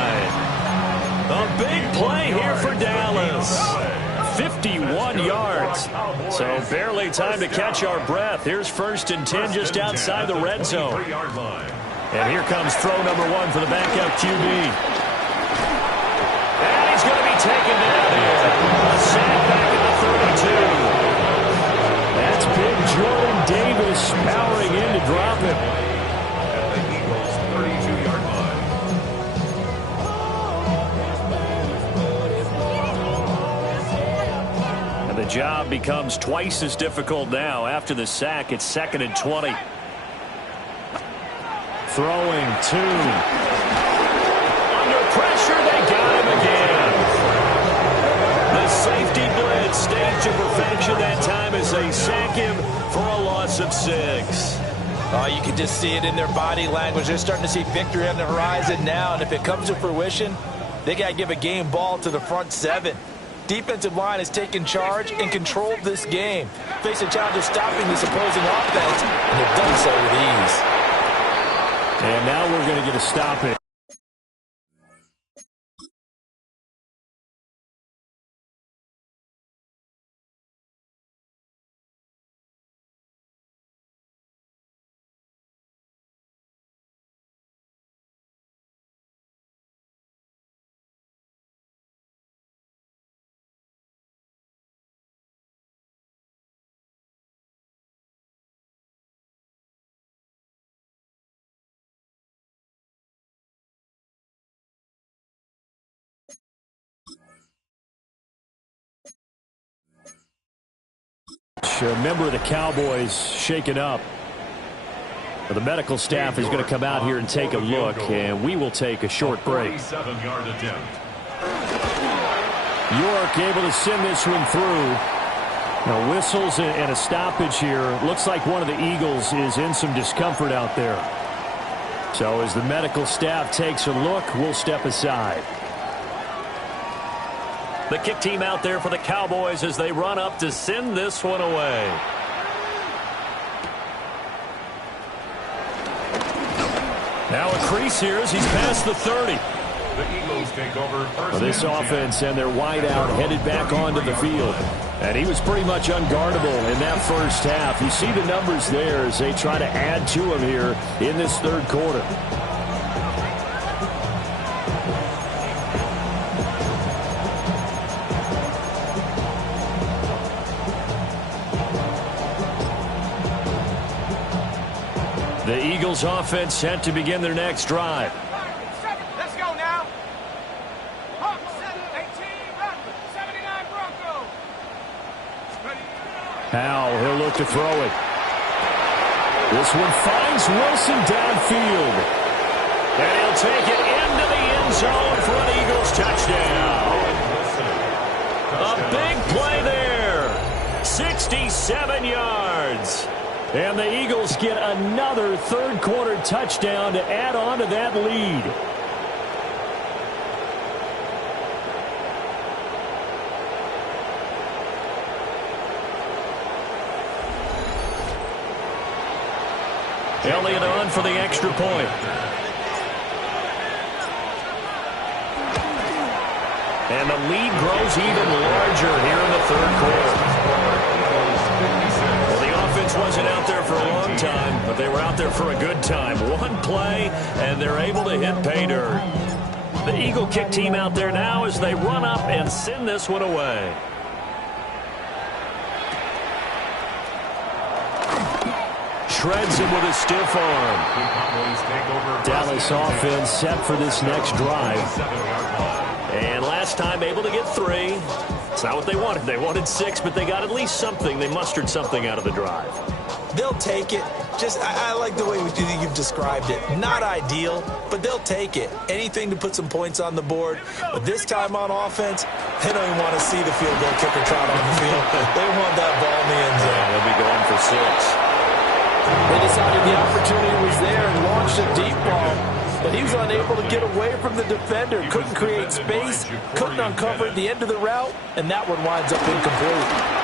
A big play here for Dallas. 51 yards. So barely time to catch our breath. Here's 1st and 10 just outside the red zone. And here comes throw number 1 for the backup QB. And he's going to be taken down here. A sack back at the 32. That's big Jordan Davis powering in to drop him. At the Eagles' 32-yard line. And the job becomes twice as difficult now. After the sack, it's 2nd and 20. Throwing 2. Under pressure, they got him again. The safety blitz staged to perfection that time as they sack him for a loss of 6. Oh, you can just see it in their body language. They're starting to see victory on the horizon now, and if it comes to fruition, they got to give a game ball to the front 7. Defensive line has taken charge and controlled this game. Face a challenge of stopping this opposing offense, and they've done so with ease. And now we're going to get a stop it. A member of the Cowboys shaken up. The medical staff is going to come out here and take a look, and we will take a short break. 47-yard attempt. York able to send this one through. Now whistles and a stoppage here. Looks like one of the Eagles is in some discomfort out there. So as the medical staff takes a look, we'll step aside. The kick team out there for the Cowboys as they run up to send this one away. Now a crease here as he's past the 30. The Eagles take over first. This offense and their wideout headed back onto the field. And he was pretty much unguardable in that first half. You see the numbers there as they try to add to him here in this third quarter. The Eagles offense set to begin their next drive. Let's go now. Hawks, 18, 79 Broncos. Howell, he'll look to throw it. This one finds Wilson downfield. And he'll take it into the end zone for an Eagles touchdown. A big play there. 67 yards. And the Eagles get another third-quarter touchdown to add on to that lead. Elliott on for the extra point. And the lead grows even larger here in the third quarter. Well, the offense wasn't out there for a long time, but they were out there for a good time. One play, and they're able to hit pay dirt. The Eagle kick team out there now as they run up and send this one away. Shreds him with a stiff arm. Dallas offense set for this next drive. And last time able to get 3. It's not what they wanted. They wanted 6, but they got at least something. They mustered something out of the drive. They'll take it. I like the way you've described it. Not ideal, but they'll take it. Anything to put some points on the board. But this time on offense, they don't even want to see the field goal kicker trot on the field. They want that ball in the end zone. Yeah, they'll be going for 6. They decided the opportunity was there and launched a deep ball, but he was unable to get away from the defender. Couldn't create space, couldn't uncover the end of the route, and that one winds up incomplete.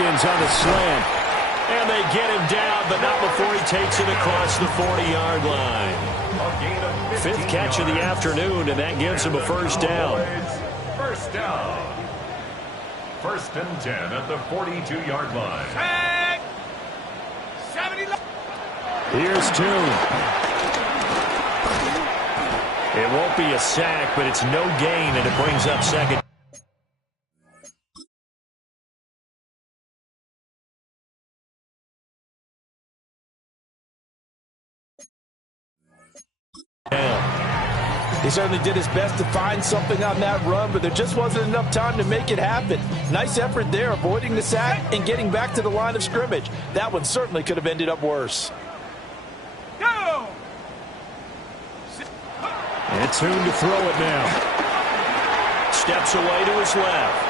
Haskins on the slant. And they get him down, but not before he takes it across the 40-yard line. Fifth catch of the afternoon, and that gives him a first down. First down. 1st and 10 at the 42-yard line. 70. Here's Tune. It won't be a sack, but it's no gain, and it brings up second. He certainly did his best to find something on that run, but there just wasn't enough time to make it happen. Nice effort there, avoiding the sack and getting back to the line of scrimmage. That one certainly could have ended up worse. Go! And Tune to throw it now. Steps away to his left.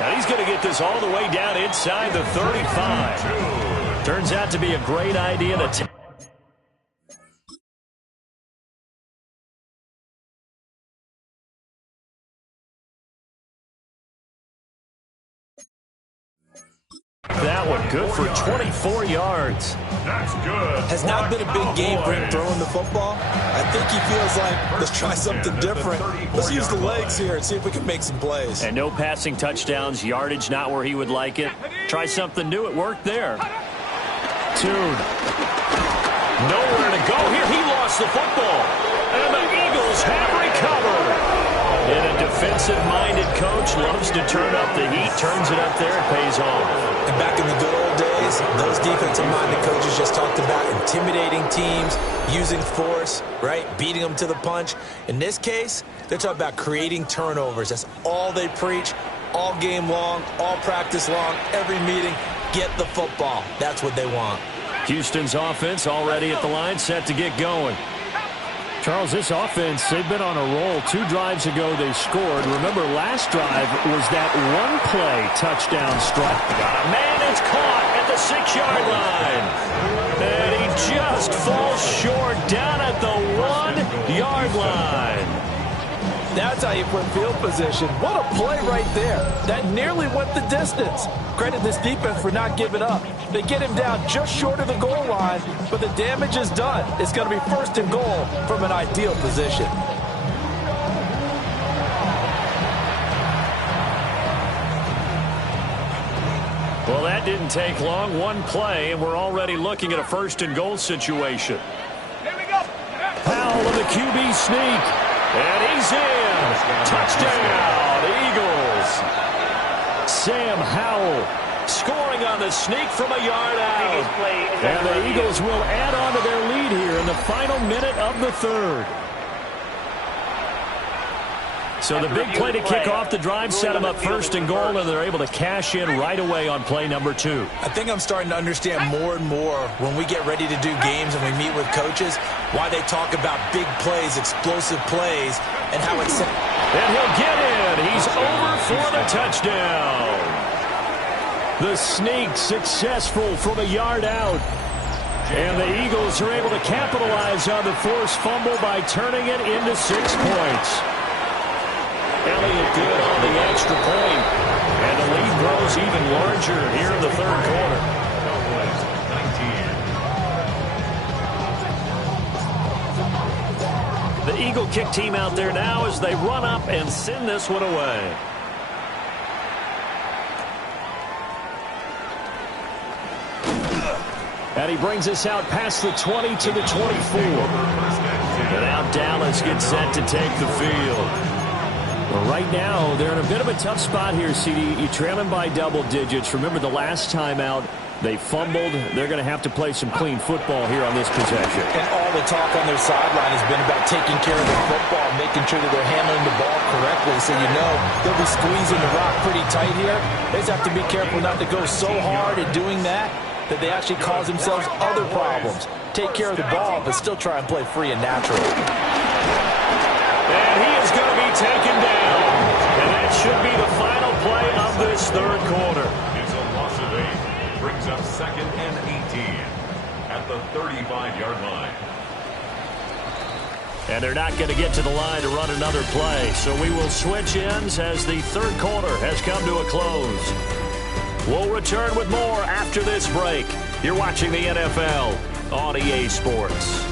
Now he's going to get this all the way down inside the 35. Turns out to be a great idea to take. That one good for 24 yards. That's good. Has not been a big game for him throwing the football. I think he feels like, let's try something different. Let's use the legs here and see if we can make some plays. And no passing touchdowns, yardage not where he would like it. Try something new. It worked there. Tune. Nowhere to go here. He lost the football. And the Eagles have recovered. And a defensive-minded coach loves to turn up the heat, turns it up there, and pays off. And back in the good old days, those defensive-minded coaches just talked about intimidating teams, using force, right, beating them to the punch. In this case, they're talking about creating turnovers. That's all they preach, all game long, all practice long, every meeting. Get the football. That's what they want. Houston's offense already at the line, set to get going. Charles, this offense, they've been on a roll. 2 drives ago, they scored. Remember, last drive was that one-play touchdown strike. Got a man, it's caught at the 6-yard line. And he just falls short down at the 1-yard line. That's how you put field position. What a play right there. That nearly went the distance. Credit this defense for not giving up. They get him down just short of the goal line, but the damage is done. It's going to be 1st and goal from an ideal position. Well, that didn't take long. One play, and we're already looking at a 1st and goal situation. Here we go. Powell of the QB sneak. And he's in. Touchdown, Eagles. Sam Howell scoring on the sneak from a yard out. And the Eagles will add on to their lead here in the final minute of the 3rd. So the big play to kick off the drive set them up 1st and goal, and they're able to cash in right away on play number 2. I think I'm starting to understand more and more when we get ready to do games and we meet with coaches why they talk about big plays, explosive plays, and how it's... And he'll get in. He's over for the touchdown. The sneak successful from a yard out. And the Eagles are able to capitalize on the forced fumble by turning it into 6 points. Elliott good on the extra point. And the lead grows even larger here in the 3rd quarter. The Eagle kick team out there now as they run up and send this one away. And he brings us out past the 20 to the 24. And now Dallas gets set to take the field. Well, right now, they're in a bit of a tough spot here, CD. You trail them by double digits. Remember the last time out, they fumbled. They're going to have to play some clean football here on this possession. And all the talk on their sideline has been about taking care of the football, making sure that they're handling the ball correctly. So you know they'll be squeezing the rock pretty tight here. They just have to be careful not to go so hard at doing that they actually cause themselves other problems. Take care of the ball, but still try and play free and natural. And he is going to be taken down. And that should be the final play of this 3rd quarter. It's a loss of 8. Brings up 2nd and 18 at the 35-yard line. And they're not going to get to the line to run another play. So we will switch ends as the third quarter has come to a close. We'll return with more after this break. You're watching the NFL on EA Sports.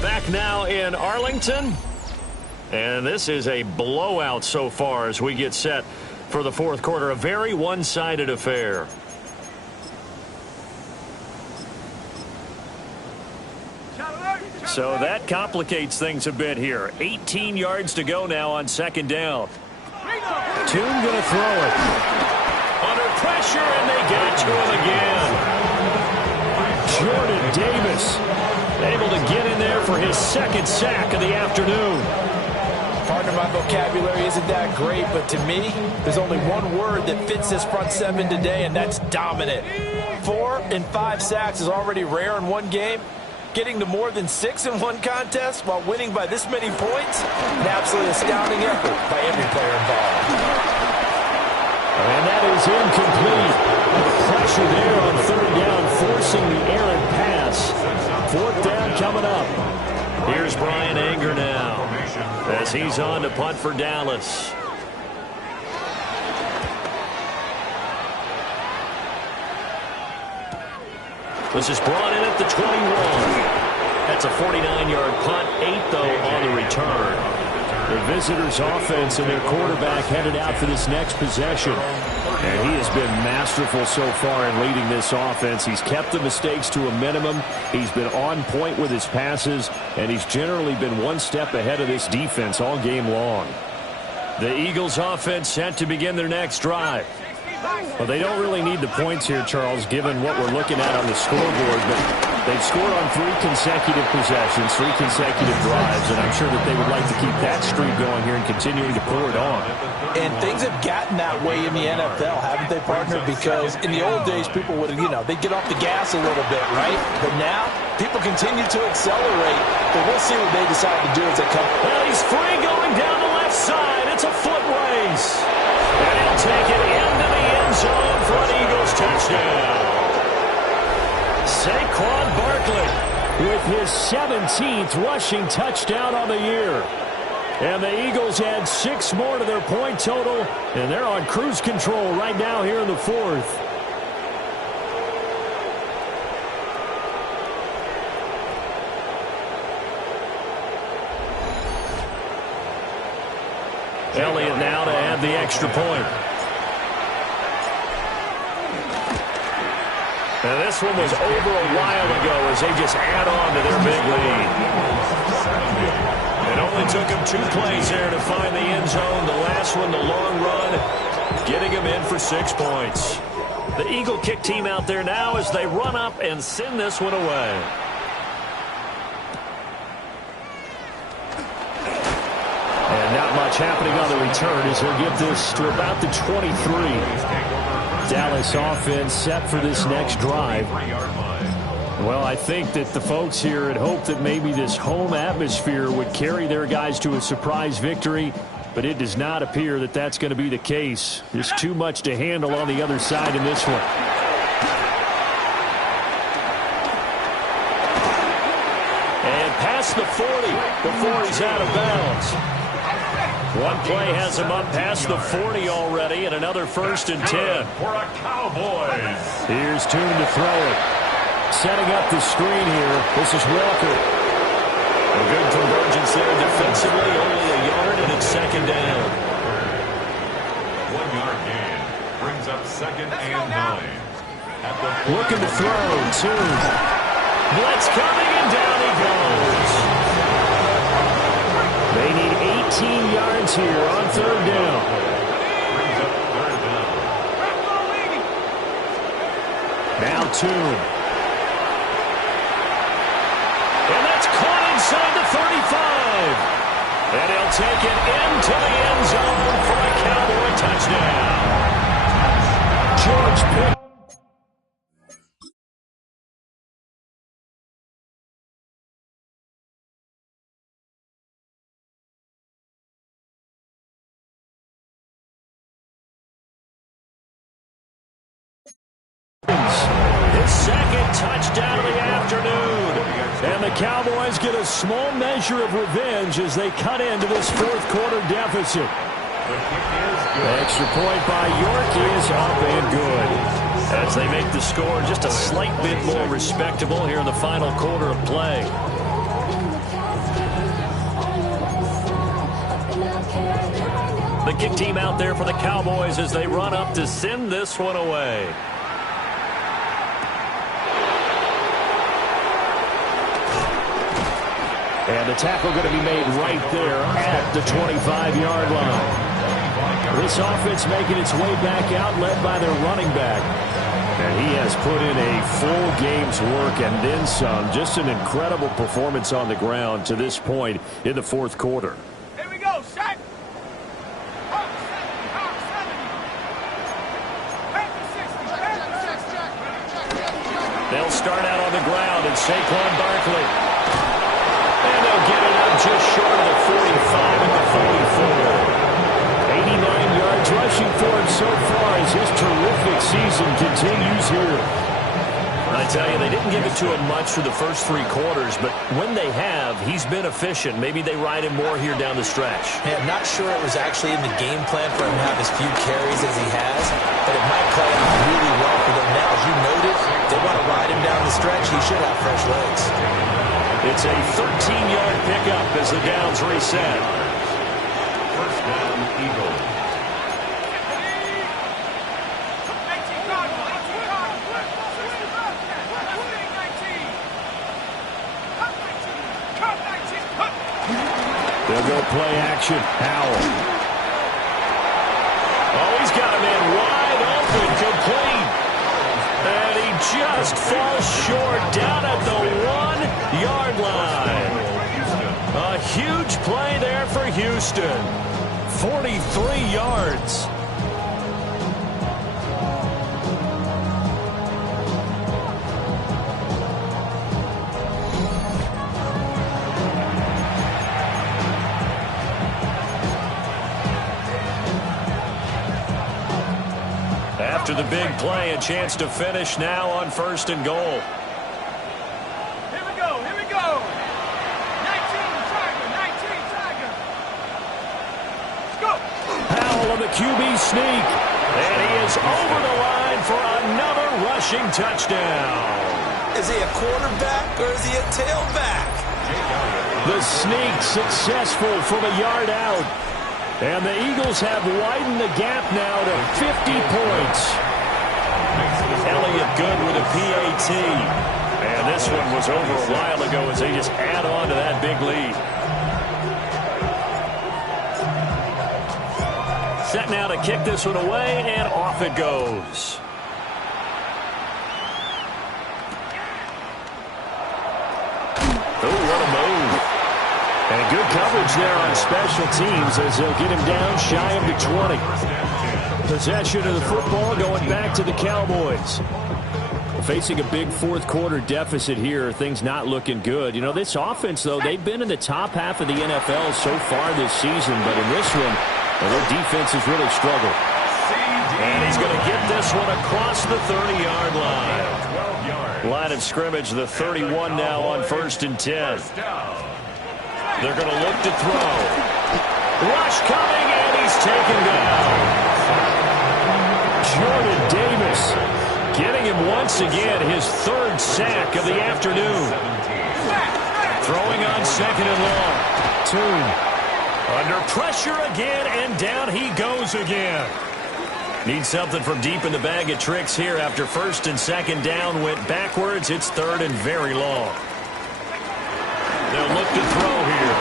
Back now in Arlington. And this is a blowout so far as we get set for the fourth quarter. A very one-sided affair. So that complicates things a bit here. 18 yards to go now on second down. Toon going to throw it. Under pressure, and they get it to him again. Jordan Davis able to get in there for his second sack of the afternoon. Pardon my vocabulary isn't that great, but to me, there's only one word that fits this front seven today, and that's dominant. 4 and 5 sacks is already rare in one game. Getting to more than 6 in one contest while winning by this many points, an absolutely astounding effort by every player involved. And that is incomplete. The pressure there on third down, forcing the errant pass. Fourth down coming up. Here's Brian Anger now as he's on to punt for Dallas. This is brought in at the 21. That's a 49-yard punt, 8 though on the return. The visitors' offense and their quarterback headed out for this next possession. And he has been masterful so far in leading this offense. He's kept the mistakes to a minimum. He's been on point with his passes, and he's generally been one step ahead of this defense all game long. The Eagles' offense set to begin their next drive. Well, they don't really need the points here, Charles, given what we're looking at on the scoreboard. But they've scored on 3 consecutive possessions, 3 consecutive drives, and I'm sure that they would like to keep that streak going here and continuing to pour it on. And things have gotten that way in the NFL, haven't they, partner? Because in the old days, people would, they'd get off the gas a little bit, right? But now, people continue to accelerate. But we'll see what they decide to do as they come. Well, he's free going down the left side. It's a foot race. And he'll take it into the end zone for an Eagles touchdown. Saquon Barkley with his 17th rushing touchdown on the year. And the Eagles add 6 more to their point total, and they're on cruise control right now here in the fourth. Elliott now to add the extra point. And this one was over a while ago as they just add on to their big lead. It only took him 2 plays there to find the end zone. The last one, the long run, getting him in for 6 points. The Eagle kick team out there now as they run up and send this one away. And not much happening on the return as they'll get this to about the 23. Dallas offense set for this next drive. Well, I think that the folks here had hoped that maybe this home atmosphere would carry their guys to a surprise victory, but it does not appear that that's going to be the case. There's too much to handle on the other side in this one. And past the 40 before he's out of bounds. One play has him up past the 40 already, and another 1st and 10. For a Cowboys. Here's Toon to throw it. Setting up the screen here. This is Walker. A good convergence there defensively. Only a yard, and it's 2nd down. 1 yard gain. Brings up 2nd and 9. Looking to throw. Toon. Blitz coming, and down he goes. They need 18 yards here on 3rd down. Brings up 3rd down. Now Toon. And that's caught inside the 35. And he'll take it into the end zone for a Cowboy touchdown. George Pitt. His 2nd touchdown of the afternoon. And the Cowboys get a small measure of revenge as they cut into this fourth quarter deficit. Extra point by York is up and good, as they make the score just a slight bit more respectable here in the final quarter of play. The kick team out there for the Cowboys as they run up to send this one away. And the tackle going to be made right there at the 25-yard line. This offense making its way back out, led by their running back. And he has put in a full game's work and then some. Just an incredible performance on the ground to this point in the fourth quarter. Here we go, set. They'll start out on the ground, and Saquon Barkley. And they'll get it up just short of the 45 and the 44. 89 yards rushing for him so far as his terrific season continues here. I tell you, they didn't give it to him much for the first three quarters, but when they have, he's been efficient. Maybe they ride him more here down the stretch. Yeah, I'm not sure it was actually in the game plan for him to have as few carries as he has, but it might play out really well for them now. As you noted, they want to ride him down the stretch. He should have fresh legs. It's a 13-yard pickup as the downs reset. First down, Eagles. They'll go play action. Howell. Oh, he's got a man wide open, complete. And he just falls short down at the 1-yard line. A huge play there for Houston. 43 yards. After the big play, a chance to finish now on 1st and goal. Here we go, here we go. 19, Tiger. Let's go. Howell on the QB sneak. And he is over the line for another rushing touchdown. Is he a quarterback or is he a tailback? The sneak successful from a yard out. And the Eagles have widened the gap now to 50 points. Elliott good with a PAT. And this one was over a while ago as they just add on to that big lead. Set now to kick this one away, and off it goes. Oh, what a move. And good coverage there on special teams as they'll get him down shy of the 20. Possession of the football going back to the Cowboys. Facing a big fourth quarter deficit here, things not looking good. You know, this offense, though, they've been in the top half of the NFL so far this season, but in this one, well, their defense has really struggled. And he's going to get this one across the 30-yard line. Line of scrimmage, the 31 now on 1st and 10. They're going to look to throw. Rush coming, and he's taken down. Jordan Davis getting him once again, his 3rd sack of the afternoon. Throwing on 2nd and long. Toon under pressure again, and down he goes again. Needs something from deep in the bag of tricks here after 1st and 2nd down went backwards. It's 3rd and very long. They'll look to throw here.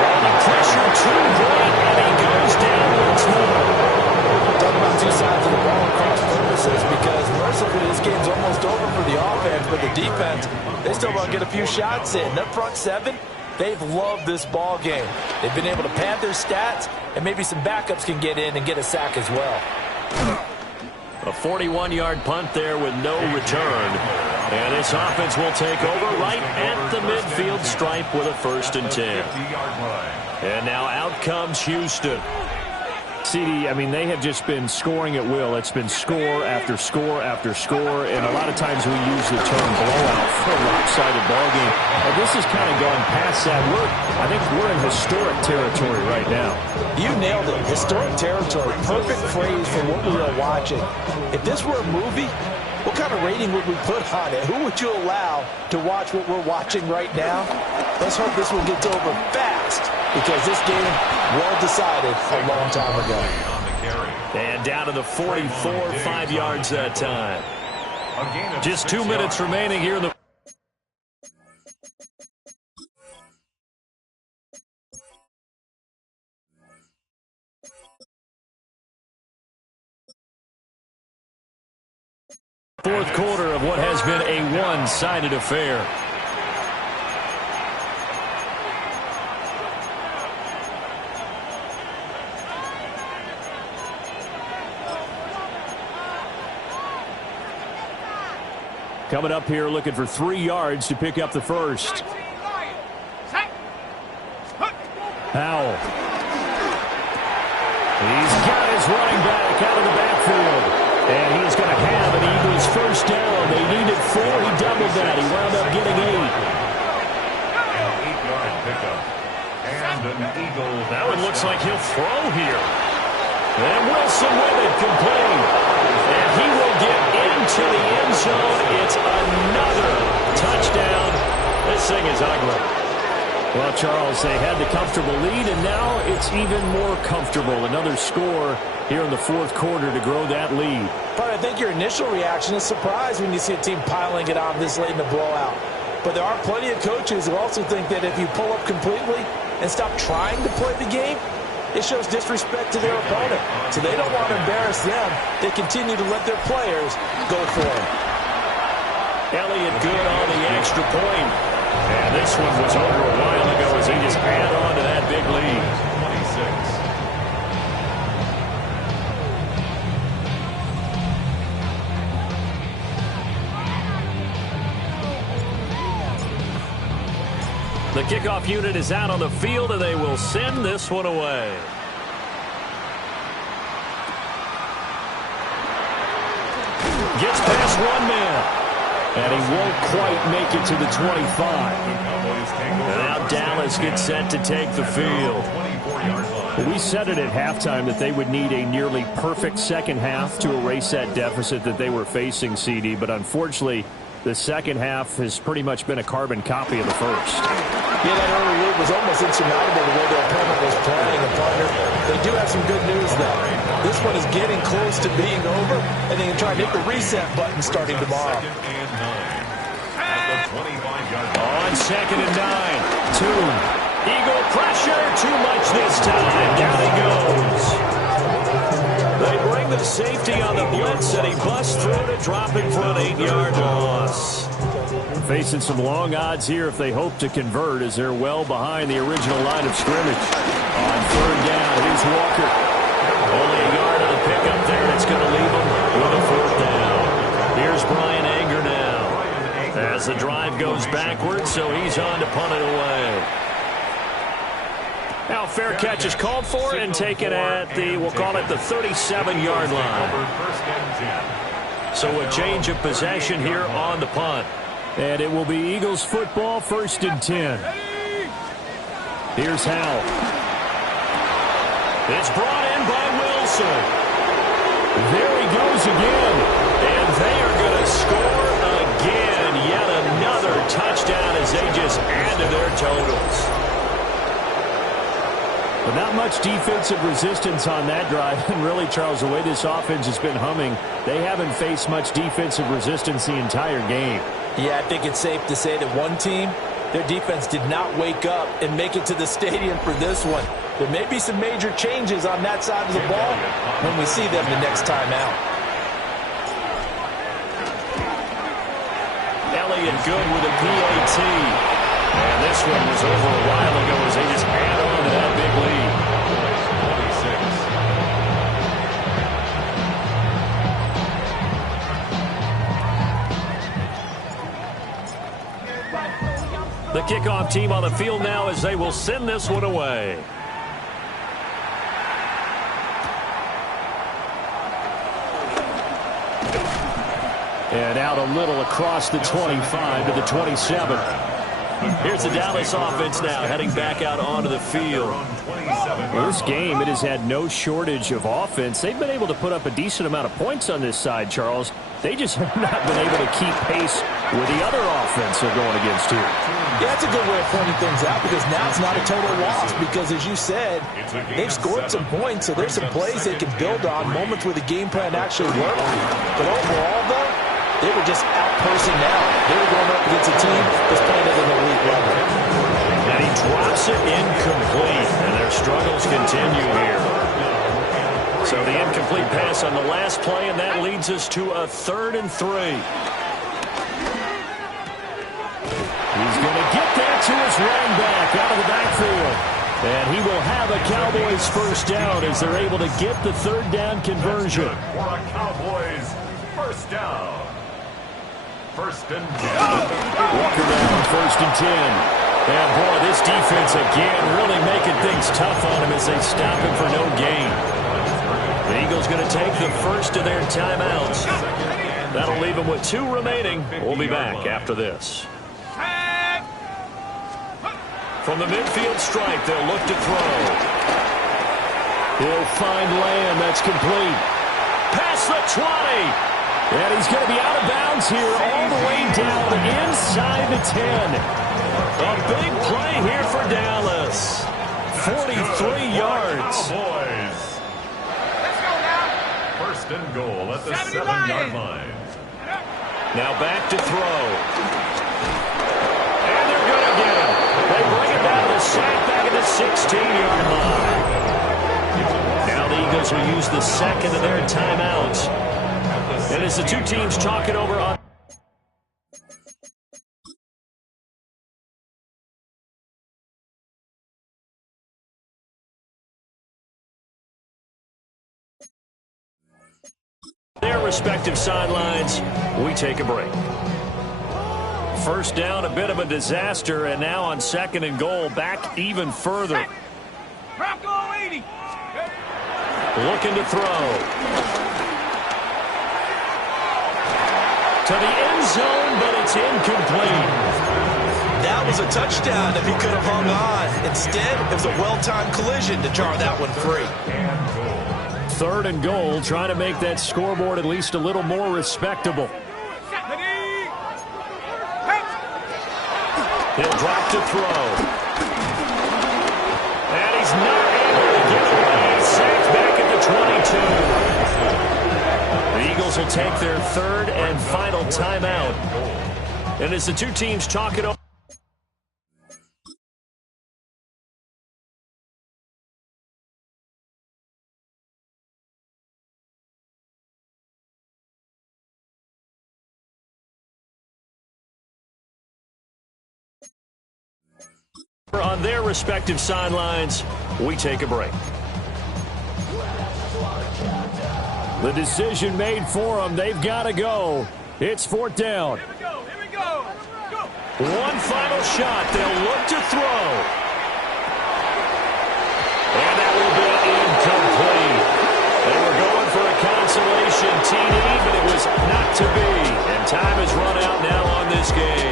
And the pressure too great, and he goes down once more. Talk about two sides of the ball across purposes, because mercifully this game's almost over for the offense, but the defense, they still want to get a few shots in. Their front seven, they've loved this ball game. They've been able to pad their stats, and maybe some backups can get in and get a sack as well. A 41-yard punt there with no return. And this offense will take over right at the midfield stripe with a 1st and 10. And now out comes Houston. CD, I mean, they have just been scoring at will. It's been score after score after score, and a lot of times we use the term blowout for a lopsided ballgame. And this has kind of gone past that. I think we're in historic territory right now. You nailed it. Historic territory. Perfect phrase for what we are watching. If this were a movie, what kind of rating would we put on it? Who would you allow to watch what we're watching right now? Let's hope this one gets over fast, because this game, well decided a long time ago. And down to the 44, 5 yards that time. Just 2 minutes remaining here in the fourth quarter of what has been a one-sided affair. Coming up here looking for 3 yards to pick up the first. Powell. He's got his running back out of the backfield. And he's going to have an Eagles first down. They needed 4. He doubled that. He wound up getting 8. An 8-yard pickup. And an Eagle. That one looks like he'll throw here. And Wilson with it, complete. And he will get into the end zone. It's another touchdown. This thing is ugly. Well, Charles, they had the comfortable lead, and now it's even more comfortable. Another score here in the fourth quarter to grow that lead. But I think your initial reaction is surprise when you see a team piling it on this late in the blowout. But there are plenty of coaches who also think that if you pull up completely and stop trying to play the game, it shows disrespect to their opponent. So they don't want to embarrass them. They continue to let their players go for it. Elliott good on the extra point. And this one was over a while ago as he just added on to that big lead. 26. The kickoff unit is out on the field, and they will send this one away. Gets past one man. And he won't quite make it to the 25. And now Dallas gets set to take the field. We said it at halftime that they would need a nearly perfect second half to erase that deficit that they were facing, CD. But unfortunately, the second half has pretty much been a carbon copy of the first. Yeah, that early lead was almost insurmountable the way their opponent was playing. And partner, they do have some good news, though. This one is getting close to being over, and they can try to hit the reset button starting tomorrow. On 2nd and 9. Toon. Eagle pressure. Too much this time. Down he goes. They bring the safety on the blitz, and he busts through to drop it for an 8-yard loss. Facing some long odds here if they hope to convert, as they're well behind the original line of scrimmage. On 3rd down, here's Walker. Only a yard of the pickup there, and it's going to leave him with a 4th down. Here's Brian Anger now. As the drive goes backwards, so he's on to punt it away. Now fair catch is called for and taken at the, we'll call it the 37-yard line. So a change of possession here on the punt. And it will be Eagles football, 1st and 10. Here's Howell. It's brought in by Wilson. There he goes again. And they are going to score again. Yet another touchdown as they just add to their totals. But not much defensive resistance on that drive. And really, Charles, the way this offense has been humming, they haven't faced much defensive resistance the entire game. Yeah, I think it's safe to say that one team, their defense did not wake up and make it to the stadium for this one. There may be some major changes on that side of the ball when we see them the next time out. Elliott good with a PAT. And this one was over a while ago as they just add on to that big lead. 26. The kickoff team on the field now as they will send this one away. And out a little across the 25 to the 27. Here's the Dallas offense now heading back out onto the field. Well, this game, it has had no shortage of offense. They've been able to put up a decent amount of points on this side, Charles. They just have not been able to keep pace with the other offense they're going against here. Yeah, that's a good way of pointing things out because now it's not a total loss because, as you said, they've scored some points, so there's some plays they can build on, moments where the game plan actually worked. But overall, though, they were just out-personnel. They were going up against a team that's playing at an elite level. And he drops it incomplete, and their struggles continue here. So the incomplete pass on the last play, and that leads us to a 3rd and 3. He's going to get that to his running back out of the backfield. And he will have a Cowboys first down as they're able to get the 3rd down conversion. For a Cowboys first down. 1st and 10. Walker down on 1st and 10. And boy, this defense again really making things tough on him as they stop him for no gain. The Eagles going to take the first of their timeouts. That'll leave them with 2 remaining. We'll be back after this. From the midfield stripe, they'll look to throw. He'll find Lamb. That's complete. Past the 20. And he's going to be out of bounds here all the way down inside the 10. A big play here for Dallas. 43 yards. Cowboys. Let's go now. 1st and goal at the 7-yard line. Now back to throw. And they're going to get him. They bring it down to the sack back at the 16-yard line. Now the Eagles will use the 2nd of their timeouts. And as the 2 teams talk it over on their respective sidelines, we take a break. First down, a bit of a disaster, and now on 2nd and goal, back even further. Bronco 80. Looking to throw. To the end zone, but it's incomplete. That was a touchdown if he could have hung on. Instead, it was a well-timed collision to jar that one free. 3rd and goal, trying to make that scoreboard at least a little more respectable. He'll drop to throw. And he's not able to get away. Sacked back at the 22. The Eagles will take their 3rd and final timeout. And as the 2 teams talk it over. On their respective sidelines, we take a break. The decision made for them. They've got to go. It's 4th down. Here we go. Here we go. Go. One final shot. They'll look to throw. And that will be incomplete. They were going for a consolation TD, but it was not to be. And time has run out now on this game.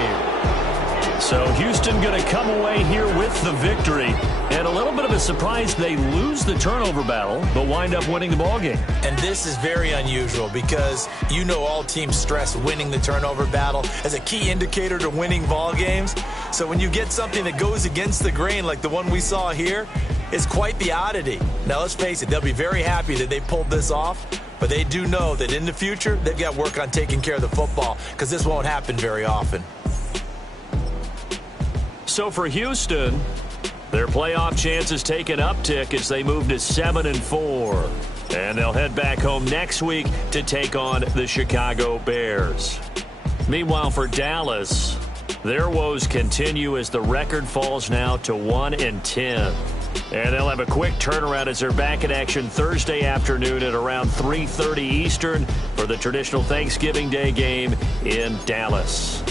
So Houston going to come away here with the victory. And a little bit of a surprise, they lose the turnover battle, but wind up winning the ballgame. And this is very unusual because you know all teams stress winning the turnover battle as a key indicator to winning ball games. So when you get something that goes against the grain like the one we saw here, it's quite the oddity. Now let's face it, they'll be very happy that they pulled this off, but they do know that in the future they've got work on taking care of the football because this won't happen very often. So for Houston, their playoff chances take an uptick as they move to 7-4. And they'll head back home next week to take on the Chicago Bears. Meanwhile, for Dallas, their woes continue as the record falls now to 1-10. And they'll have a quick turnaround as they're back in action Thursday afternoon at around 3:30 Eastern for the traditional Thanksgiving Day game in Dallas.